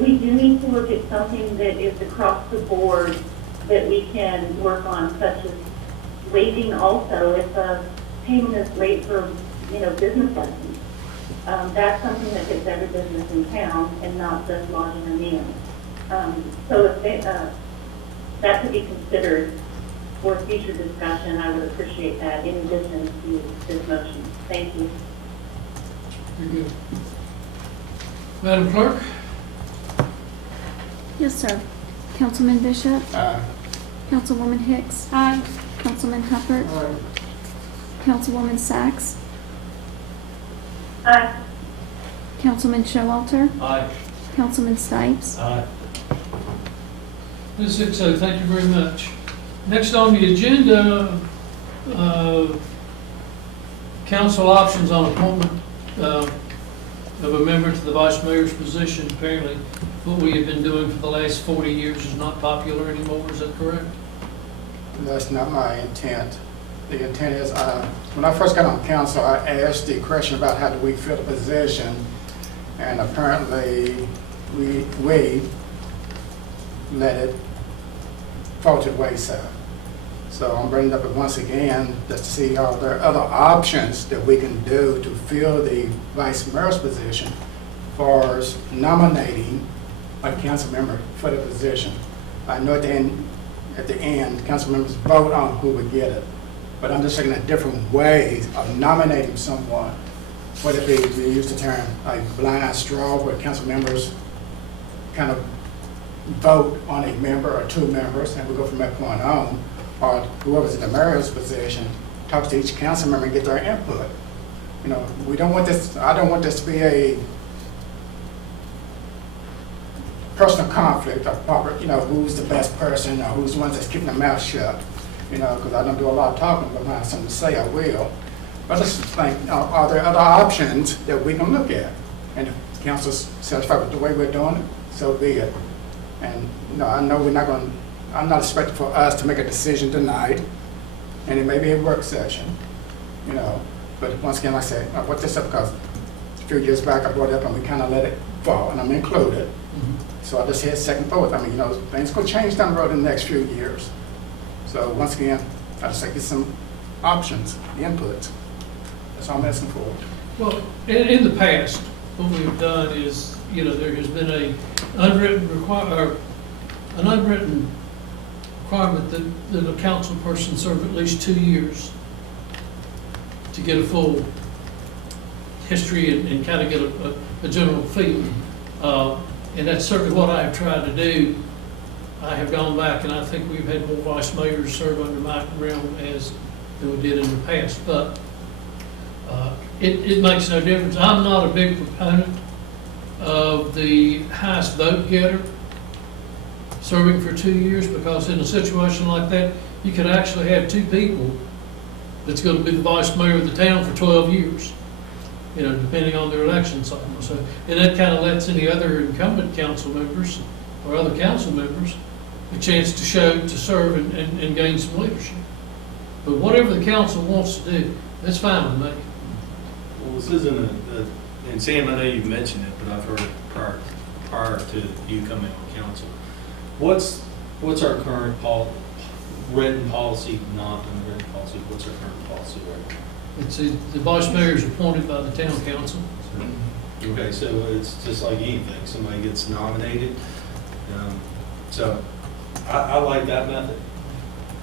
we do need to look at something that is across the board that we can work on, such as waiving also if a payment is late for, business license. That's something that hits every business in town and not just lodging or meals. So if that could be considered for future discussion, I would appreciate that in addition to this motion. Thank you. Very good. Madam Clerk? Yes, sir. Councilman Bishop? Aye. Councilwoman Hicks? Aye. Councilman Hubbard? Councilwoman Sacks? Aye. Councilman Showalter? Aye. Councilman Stipes? Aye. Ms. Hickso, thank you very much. Next on the agenda, council options on appointment of a member to the vice mayor's position. Apparently, what we have been doing for the last 40 years is not popular anymore. Is that correct? That's not my intent. The intent is, when I first got on council, I asked the question about how do we fill the position, and apparently we let it fall to the wayside. So I'm bringing it up once again just to see are there other options that we can do to fill the vice mayor's position as far as nominating a council member for the position. I know at the end, council members vote on who would get it, but I'm just looking at different ways of nominating someone. Whether it be, we use the term like blind straw, where council members kind of vote on a member or two members, and we go from that point on, or whoever's in the mayor's position talks to each council member and get their input. We don't want this, I don't want this to be a personal conflict of proper, who's the best person or who's the one that's keeping their mouth shut. Because I don't do a lot of talking, but when I have something to say, I will. But I just think, are there other options that we can look at? And if council's satisfied with the way we're doing it, so be it. And, I know I'm not expecting for us to make a decision tonight, and it may be a work session, But once again, like I said, I brought this up because a few years back I brought it up and we kind of let it fall, and I'm included. So I just had second thought. Things going to change down the road in the next few years. So once again, I just like get some options, the input. That's all I'm asking for. Well, in the past, what we've done is, there has been an unwritten requirement that a council person serve at least 2 years to get a full history and kind of get a general feel. And that's certainly what I have tried to do. I have gone back and I think we've had more vice mayors serve under my realm than we did in the past. But it makes no difference. I'm not a big proponent of the highest vote getter serving for 2 years, because in a situation like that, you could actually have two people that's going to be the vice mayor of the town for 12 years, depending on their election cycle. So, and that kind of lets any other incumbent council members or other council members a chance to serve and gain some leadership. But whatever the council wants to do, that's fine with me. Well, this isn't and Sam, I know you've mentioned it, but I've heard it prior to you coming on council. What's our current written policy, not unwritten policy? What's our current policy right now? It's the vice mayor is appointed by the town council. Okay, so it's just like anything. Somebody gets nominated. So I like that method.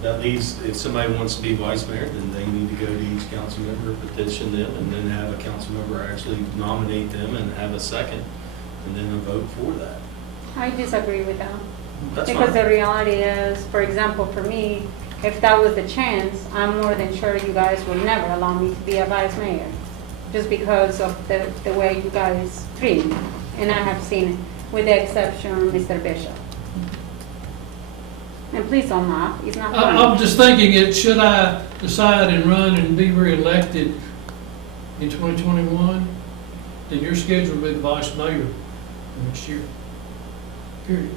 That leaves, if somebody wants to be vice mayor, then they need to go to each council member, petition them, and then have a council member actually nominate them and have a second, and then a vote for that. I disagree with that. That's Because fine. the reality is, for example, for me, if that was the chance, I'm more than sure you guys would never allow me to be a vice mayor, just because of the way you guys treat me. And I have seen it, with the exception of Mr. Bishop. And please don't laugh, it's not funny. I'm just thinking, should I decide and run and be reelected in 2021, then you're scheduled to be the vice mayor next year. Period.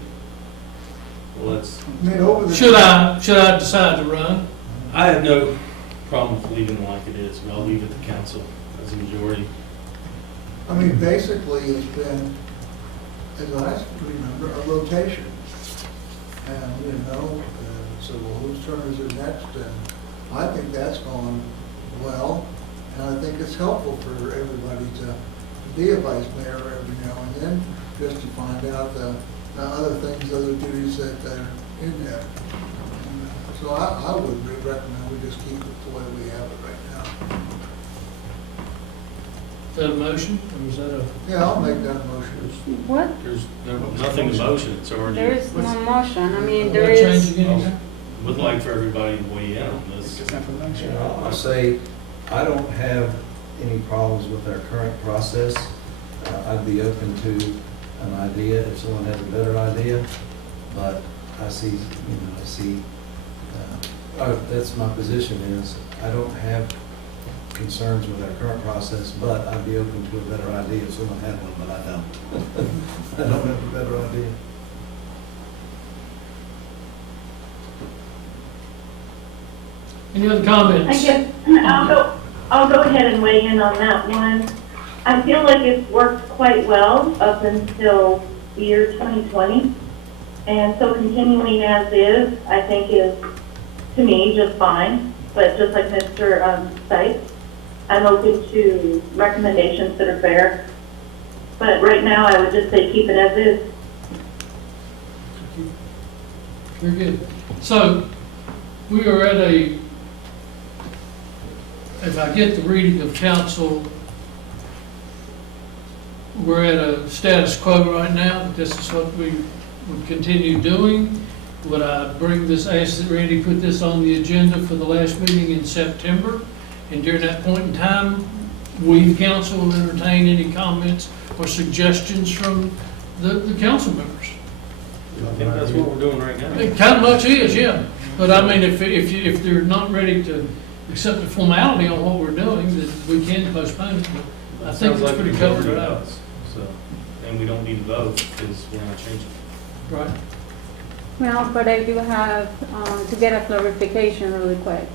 Well, that's, I mean, over the. Should I decide to run? I have no problem with leaving it like it is, but I'll leave it to council as a majority. I mean, basically, it's been, as I remember, a rotation. And, you know, so well, whose turn is it next? And I think that's gone well. And I think it's helpful for everybody to be a vice mayor every now and then, just to find out the other things, other duties that are in there. And, so I would recommend we just keep it the way we have it right now. Is that a motion, or is that a? Yeah, I'll make that motion. What? There's nothing to motion, it's already. There is no motion, I mean, Am there I is. changing anything? Would like for everybody to weigh in on this. I'll say, I don't have any problems with our current process. I'd be open to an idea if someone has a better idea, but I see, that's my position is, I don't have concerns with our current process, but I'd be open to a better idea if someone had one, but I don't. I don't have a better idea. Any other comments? I guess I'll go ahead and weigh in on that one. I feel like it's worked quite well up until the year 2020. And so continuing as is, I think is, to me, just fine. But just like Mr. Stites, I'm open to recommendations that are fair. But right now, I would just say keep it as is. Very good. So, we are at a, if I get the reading of council, we're at a status quo right now. This is what we would continue doing. Would I bring this, ask that Randy put this on the agenda for the last meeting in September? And during that point in time, we, the council, will entertain any comments or suggestions from the council members. I think that's what we're doing right now. It kind of much is, yeah. But I mean, if they're not ready to accept the formality on what we're doing, then we can postpone it. But I think it's pretty covered out. So, and we don't need to vote because we're not changing. Right. Well, but I do have, to get a clarification really quick.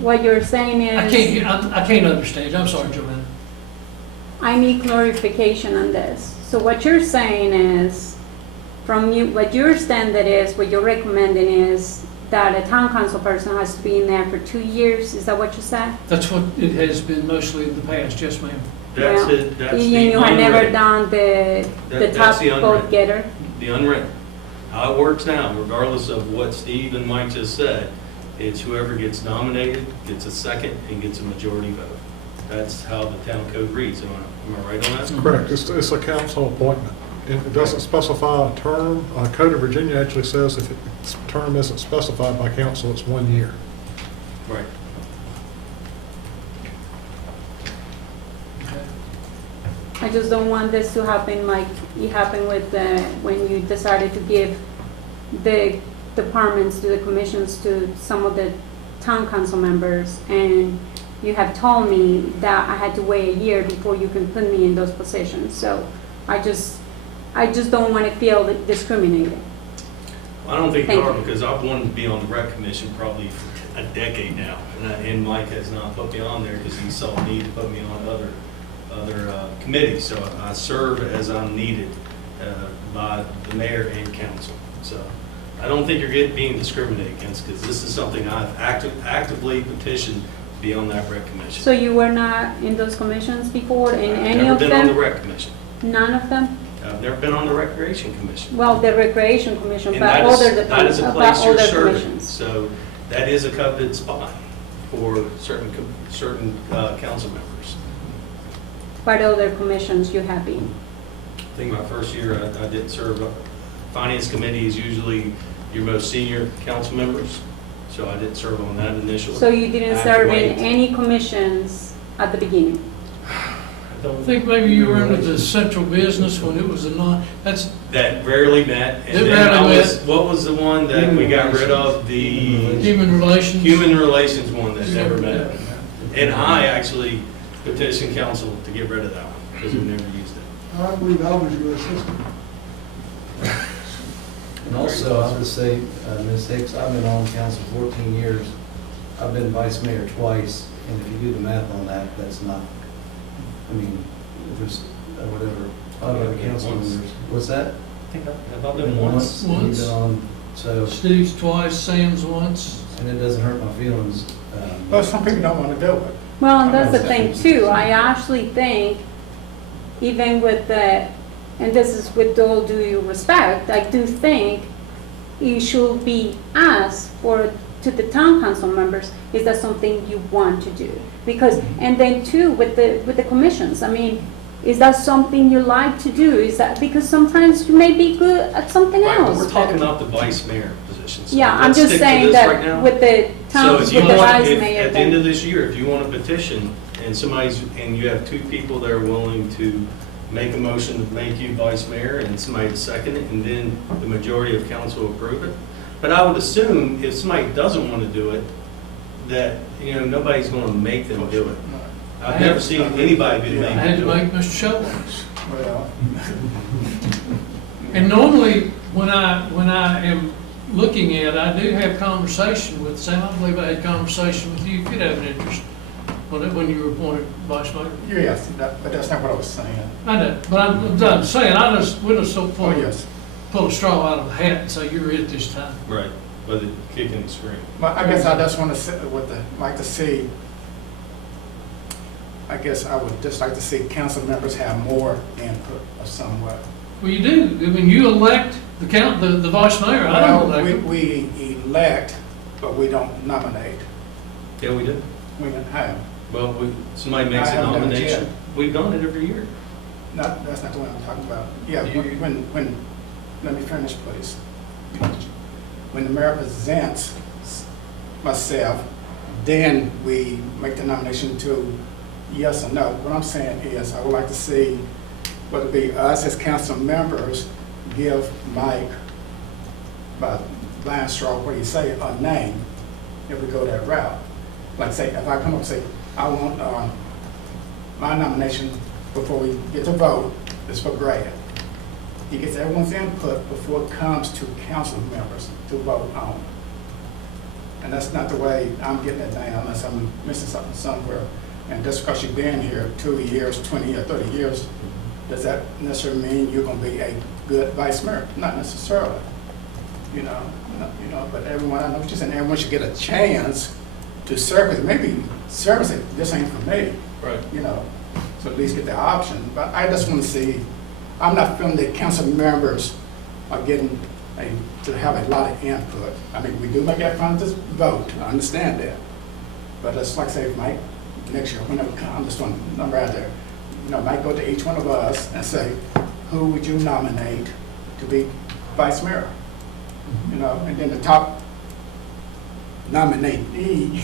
What you're saying is. I can't understand. I'm sorry, Joanna. I need clarification on this. So what you're saying is, from you, what your standard is, what you're recommending is that a town council person has to be in there for 2 years, is that what you said? That's what it has been mostly in the past, yes, ma'am. That's Well, it, that's the you have never unwritten. done the That's top the vote unwritten. getter? The unwritten. How it works now, regardless of what Steve and Mike just said, it's whoever gets nominated, gets a second, and gets a majority vote. That's how the town code reads. Am I right on that? Correct. It's a council appointment. It doesn't specify a term. Code of Virginia actually says if its term isn't specified by council, it's 1 year. Right. I just don't want this to happen like it happened with when you decided to give the departments to the commissions to some of the town council members, and you have told me that I had to wait a year before you can put me in those positions. So I just don't want to feel discriminated. I don't think Thank you are, you. because I've wanted to be on the rec commission probably for a decade now. And Mike has not put me on there because he saw a need to put me on other committees. So I serve as I'm needed by the mayor and council. So I don't think you're being discriminated against, because this is something I've actively petitioned to be on that rec commission. So you were not in those commissions before, in I've any never of been on the them? rec commission. None of them? I've never been on the recreation commission. Well, the recreation commission, And but that is- other that departments, is a about place you're other serving. commissions. So that is a coveted spot for certain council members. But other commissions you have been. I think my first year I didn't serve. Finance committee is usually your most senior council members. So I didn't serve on that initially. So you didn't I had serve to in wait. any commissions at the beginning? I think maybe you were into the central business when it was a that's, That rarely met. And That then I rarely was, met. what was the one that we got rid of? The human relations. human relations one that never Yeah. met. And I actually petitioned council to get rid of that one because we never used it. I believe I was your assistant. And also, I'll just say, Ms. Hicks, I've been on council 14 years. I've been vice mayor twice, and if you do the math on that, that's not, I mean, there's whatever, other council members. What's that? I think I've been once. And you've been on, so, Steve's twice, Sam's once. and it doesn't hurt my feelings. Well, some people don't want to do it. Well, and that's the thing too. I actually think, even with the, and this is with all due respect, I do think it should be asked for, to the town council members, is that something you want to do? Because, and then too, with the commissions, I mean, is that something you like to do? Is that, because sometimes you may be good at something Right, but else. we're talking about the vice mayor position. So Yeah, I'm let's just stick to saying this right that now. with the So town, if with you the want, vice if, mayor. at the end then- of this year, if you want to petition and somebody's, and you have two people that are willing to make a motion to make you vice mayor and somebody to second it, and then the majority of council approve it. But I would assume if somebody doesn't want to do it, that, you know, nobody's going to make them do it. I've never seen anybody be I made had to to do make it. Mr. Showings. Well, And normally, when I am looking at, I do have conversation with Sam. I believe I had conversation with you. You could have an interest when you were appointed vice mayor. yes, but that's not what I was saying. I know, but I'm saying, I just, we're just so Oh, yes. pull a straw out of a hat and say, you're it this time. Right, but it kick in the screen. But I guess I just want to like to see, I guess I would just like to see council members have more input of somewhat. Well, you do. I mean, you elect the vice mayor. I don't Well, elect him. we elect, but we don't nominate. Yeah, we do. We don't have. Well, somebody makes I a haven't done it nomination. yet. We've done it every year. No, that's not the one I'm talking about. Yeah, when, let me finish, please. When the mayor presents myself, then we make the nomination to yes or no. What I'm saying is, I would like to see, whether it be us as council members, give Mike, by blind straw, what do you say, a name, if we go that route. Like say, if I come up and say, I want my nomination before we get to vote is for Greg. He gets everyone's input before it comes to council members to vote on. And that's not the way I'm getting it down, unless I'm missing something somewhere. And just because you've been here 2 years, 20 or 30 years, does that necessarily mean you're going to be a good vice mayor? Not necessarily. You know, but everyone, I know what you're saying, everyone should get a chance to serve. Maybe service it, this ain't for me. Right. You know, so at least get the option. But I just want to see, I'm not feeling that council members are getting to have a lot of input. I mean, we do make that from this vote, I understand that. But it's like say, Mike, next year, whenever it comes, I'm just throwing a number out there. You know, Mike go to each one of us and say, who would you nominate to be vice mayor? You know, and then the top nominee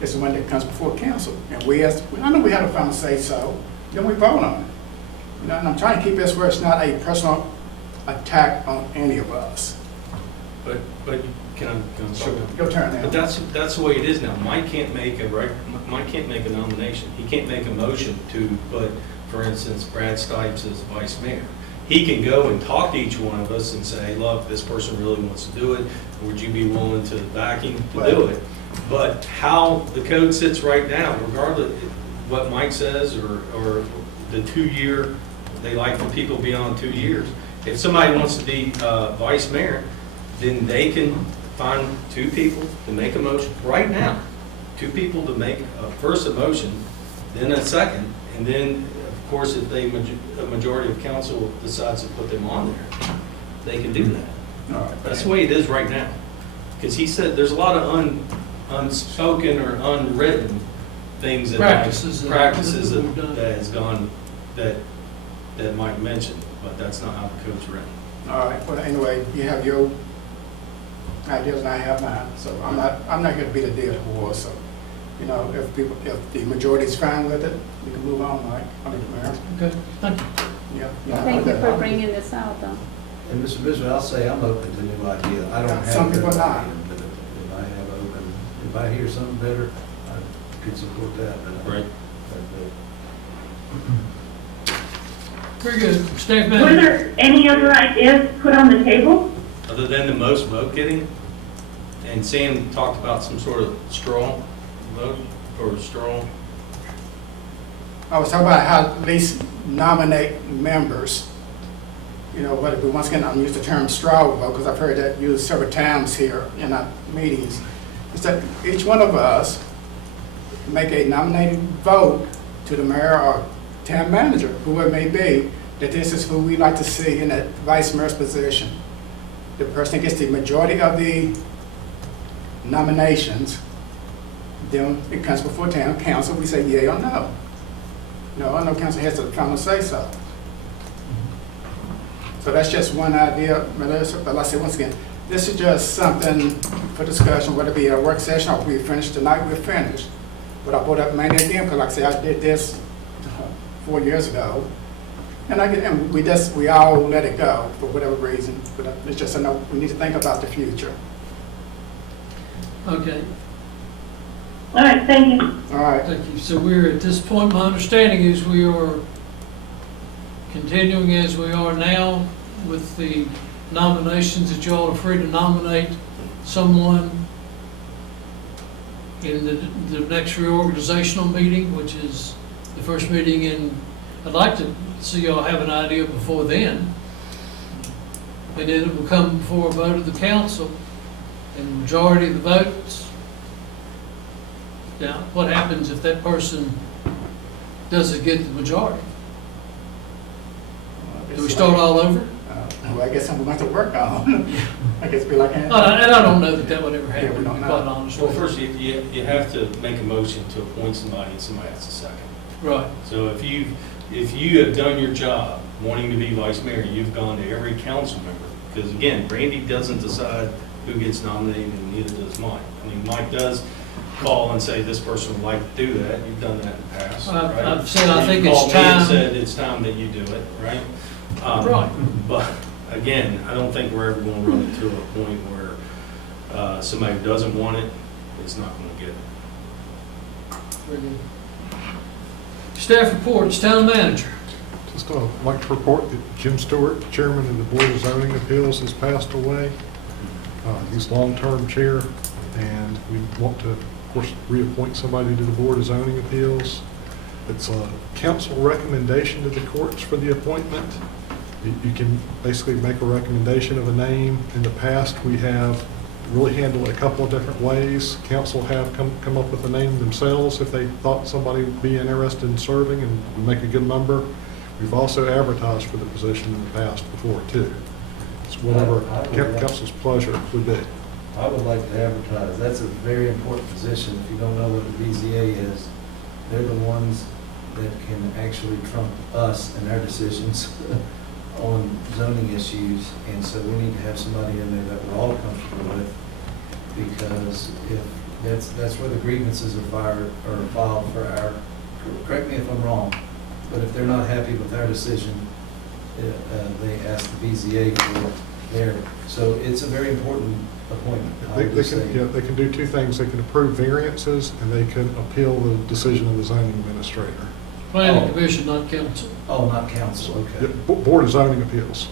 is the one that comes before council. And I know we have a final say so, then we vote on it. You know, and I'm trying to keep this where it's not a personal attack on any of us. But can I? Sure. Your turn now. But that's the way it is now. Mike can't make a nomination. He can't make a motion to put, for instance, Brad Stipes as vice mayor. He can go and talk to each one of us and say, look, this person really wants to do it. Would you be willing to back him to do it? But how the code sits right now, regardless of what Mike says or the 2-year, they like for people beyond 2 years. If somebody wants to be vice mayor, then they can find 2 people to make a motion right now. 2 people to make first a motion, then a second, and then, of course, if a majority of council decides to put them on there, they can do that. All right. That's the way it is right now. Because he said there's a lot of unspoken or unwritten things that Practices that, that that has gone that Mike mentioned, but that's not how the code's written. All right, well, anyway, you have your ideas and I have mine. So I'm not here to beat a dead horse. So, you know, if the majority is fine with it, we can move on, like, under the mayor. Okay, thank you. Yeah. Thank you for bringing this out, though. And Mr. Bishop, I'll say I'm open to new ideas. I don't have. Some people good are not. ideas, but if I hear something better, I could support that. But Right. Very good. Staff Were member? there any other ideas put on the table? Other than the most vote getting, and Sam talked about some sort of straw vote or straw. I was talking about how at least nominate members. You know, but once again, I'm using the term straw vote because I've heard that used several times here in our meetings. Is that each one of us make a nominating vote to the mayor or town manager, whoever it may be, that this is who we like to see in that vice mayor's position. The person gets the majority of the nominations, then it comes before town council, we say yea or no. No, I know council has the final say so. So that's just one idea, Melissa, but like I said, once again, this is just something for discussion, whether it be a work session or if we finish tonight, we're finished. But I brought up mainly again, because like I said, I did this 4 years ago. And we all let it go for whatever reason, but it's just a note, we need to think about the future. Okay, All right, thank you. All right. thank you. So we're, at this point, my understanding is we are continuing as we are now with the nominations that y'all are free to nominate someone in the next reorganizational meeting, which is the first meeting in, I'd like to see y'all have an idea before then. And then it will come before a vote of the council, and the majority of the votes. Now, what happens if that person doesn't get the majority? Do we start all over? Well, I guess something we have to work on. I guess be like. And I don't know that would ever Yeah, happen, we to don't be know. quite honest Well, with first, you have to make a motion to appoint somebody, and somebody has to second. you. Right. So if you have done your job, wanting to be vice mayor, you've gone to every council member. Because again, Randy doesn't decide who gets nominated, and neither does Mike. I mean, Mike does call and say, this person would like to do that. You've done that in the past, right? I've said I think You it's called me and time. said it's time that you do it, right? Right. But again, I don't think we're ever going to run into a point where somebody who doesn't want it is not going to get it. Very good. Staff reports, town manager. Just like to report that Jim Stewart, chairman of the Board of Zoning Appeals, has passed away. He's long-term chair, and we want to, of course, reappoint somebody to the Board of Zoning Appeals. It's a council recommendation to the courts for the appointment. You can basically make a recommendation of a name. In the past, we have really handled it a couple of different ways. Council have come up with a name themselves if they thought somebody would be interested in serving and would make a good number. We've also advertised for the position in the past before, too. It's whatever council's pleasure would be. I would like to advertise. That's a very important position. If you don't know what the BZA is, they're the ones that can actually trump us and our decisions on zoning issues. And so we need to have somebody in there that we're all comfortable with, because if that's where the grievances are filed for our, correct me if I'm wrong, but if they're not happy with our decision, they ask the BZA for their, so it's a very important appointment. They can do two things. They can approve variances, and they can appeal the decision of the zoning administrator. Planning commission, not council. Oh, not council, okay. Board of Zoning Appeals.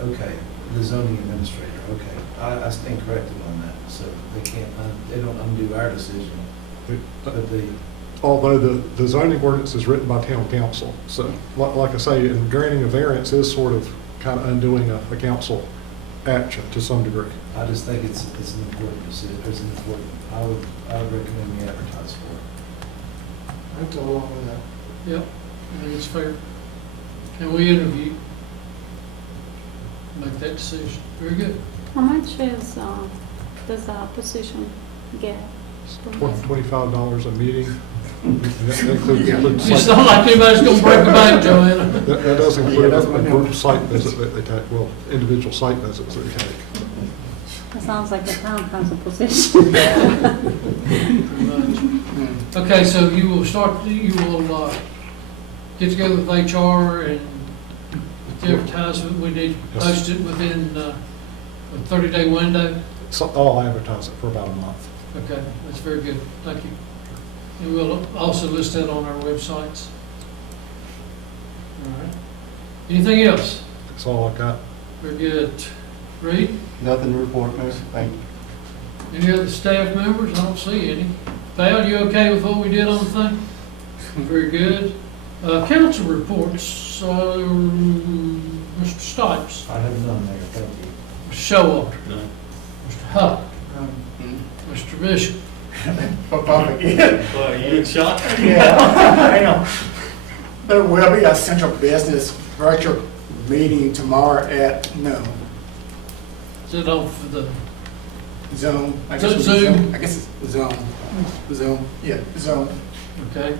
Okay, the zoning administrator, okay. I stand corrected on that, so they don't undo our decision, but the. Although the zoning ordinance is written by town council, so like I say, in granting a variance is sort of kind of undoing a council action to some degree. I just think it's an important decision. It's important. I would recommend we advertise for it. I'd go along with that. Yep, I think it's fair. And we interview, make that decision. Very good. How much does the position get? $25 a meeting. That includes You sound like anybody's gonna break the bank, Joanna. That does include a group site visit that they take, well, individual site visits that they take. That sounds like a town council position. Okay, so you will get together with HR and with the advertisement, we need to post it within a 30-day window. So I'll advertise it for about a month. Okay, that's very good, thank you. And we'll also list that on our websites. All right. Anything else? That's all I've got. Very good. Reed? Nothing to report, Mayor. Thank you. Any other staff members? I don't see any. Val, you okay with what we did on the thing? Very good. Council reports, Mr. Stipes. I have none, Mayor, thank you. Mr. Showalter. None. Mr. Huck. Mr. Bishop. Well, you get shot? Yeah, I know. There will be a central business virtual meeting tomorrow at noon. Is it on for the Zoom. I Is guess it it's Zoom? I guess it's Zoom. Zoom. Yeah, Zoom. Okay.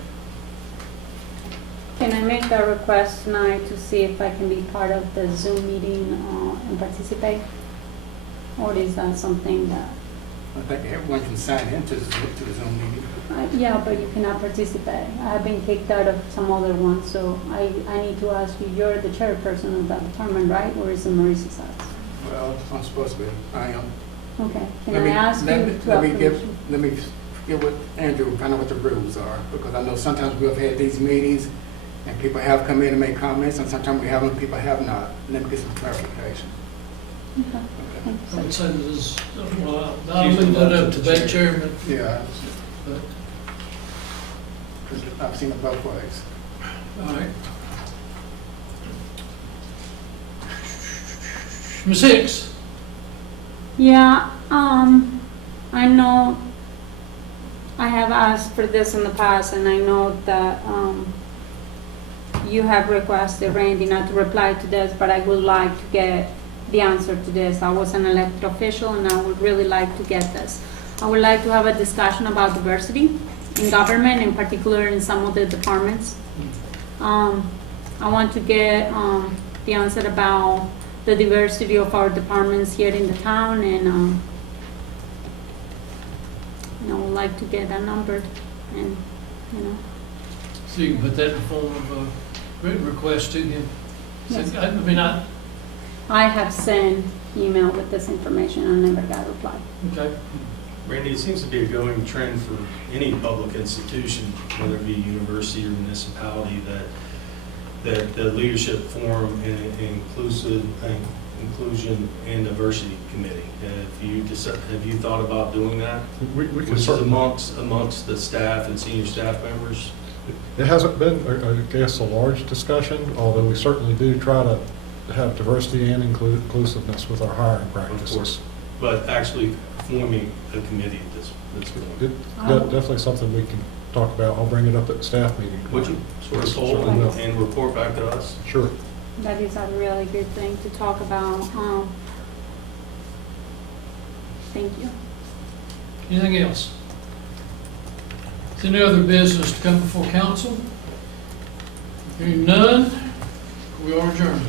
Can I make a request tonight to see if I can be part of the Zoom meeting and participate? Or is that something that, I think everyone can sign into the Zoom meeting. yeah, but you cannot participate. I have been kicked out of some other ones, so I need to ask you, you're the chairperson of that department, right? Or is it Maurice's house? Well, I'm supposed to be. I am. Okay, can I ask you to Let me approve? get with Andrew, find out what the rules are, because I know sometimes we've had these meetings and people have come in and made comments, and sometimes we haven't, people have not. Let me get some clarification. Okay. I would say this is, I'll leave that up to that chairman. Yeah, But, I've seen it both ways. all right. Ms. Hicks? Yeah, I know I have asked for this in the past, and I know that you have requested Randy not to reply to this, but I would like to get the answer to this. I was an elected official, and I would really like to get this. I would like to have a discussion about diversity in government, in particular in some of the departments. I want to get the answer about the diversity of our departments here in the town, and I would like to get that number, and So you can put that in the form of a written request to him. Yes. I mean, I have sent email with this information and never got a reply. okay. Randy, it seems to be a going trend for any public institution, whether it be university or municipality, that the leadership forum and inclusion and diversity committee. Have you thought about doing that? We can Which is certainly. amongst the staff and senior staff members? It hasn't been, I guess, a large discussion, although we certainly do try to have diversity and inclusiveness with our hiring practices. Of course, but actually forming a committee that's going. Definitely something we can talk about. I'll bring it up at the staff meeting. Would you sort of poll Certainly will. and report back to us? Sure. That is a really good thing to talk about. Thank you. Anything else? Is there any other business to come before council? Hearing none, we are adjourned.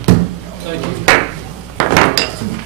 Thank you.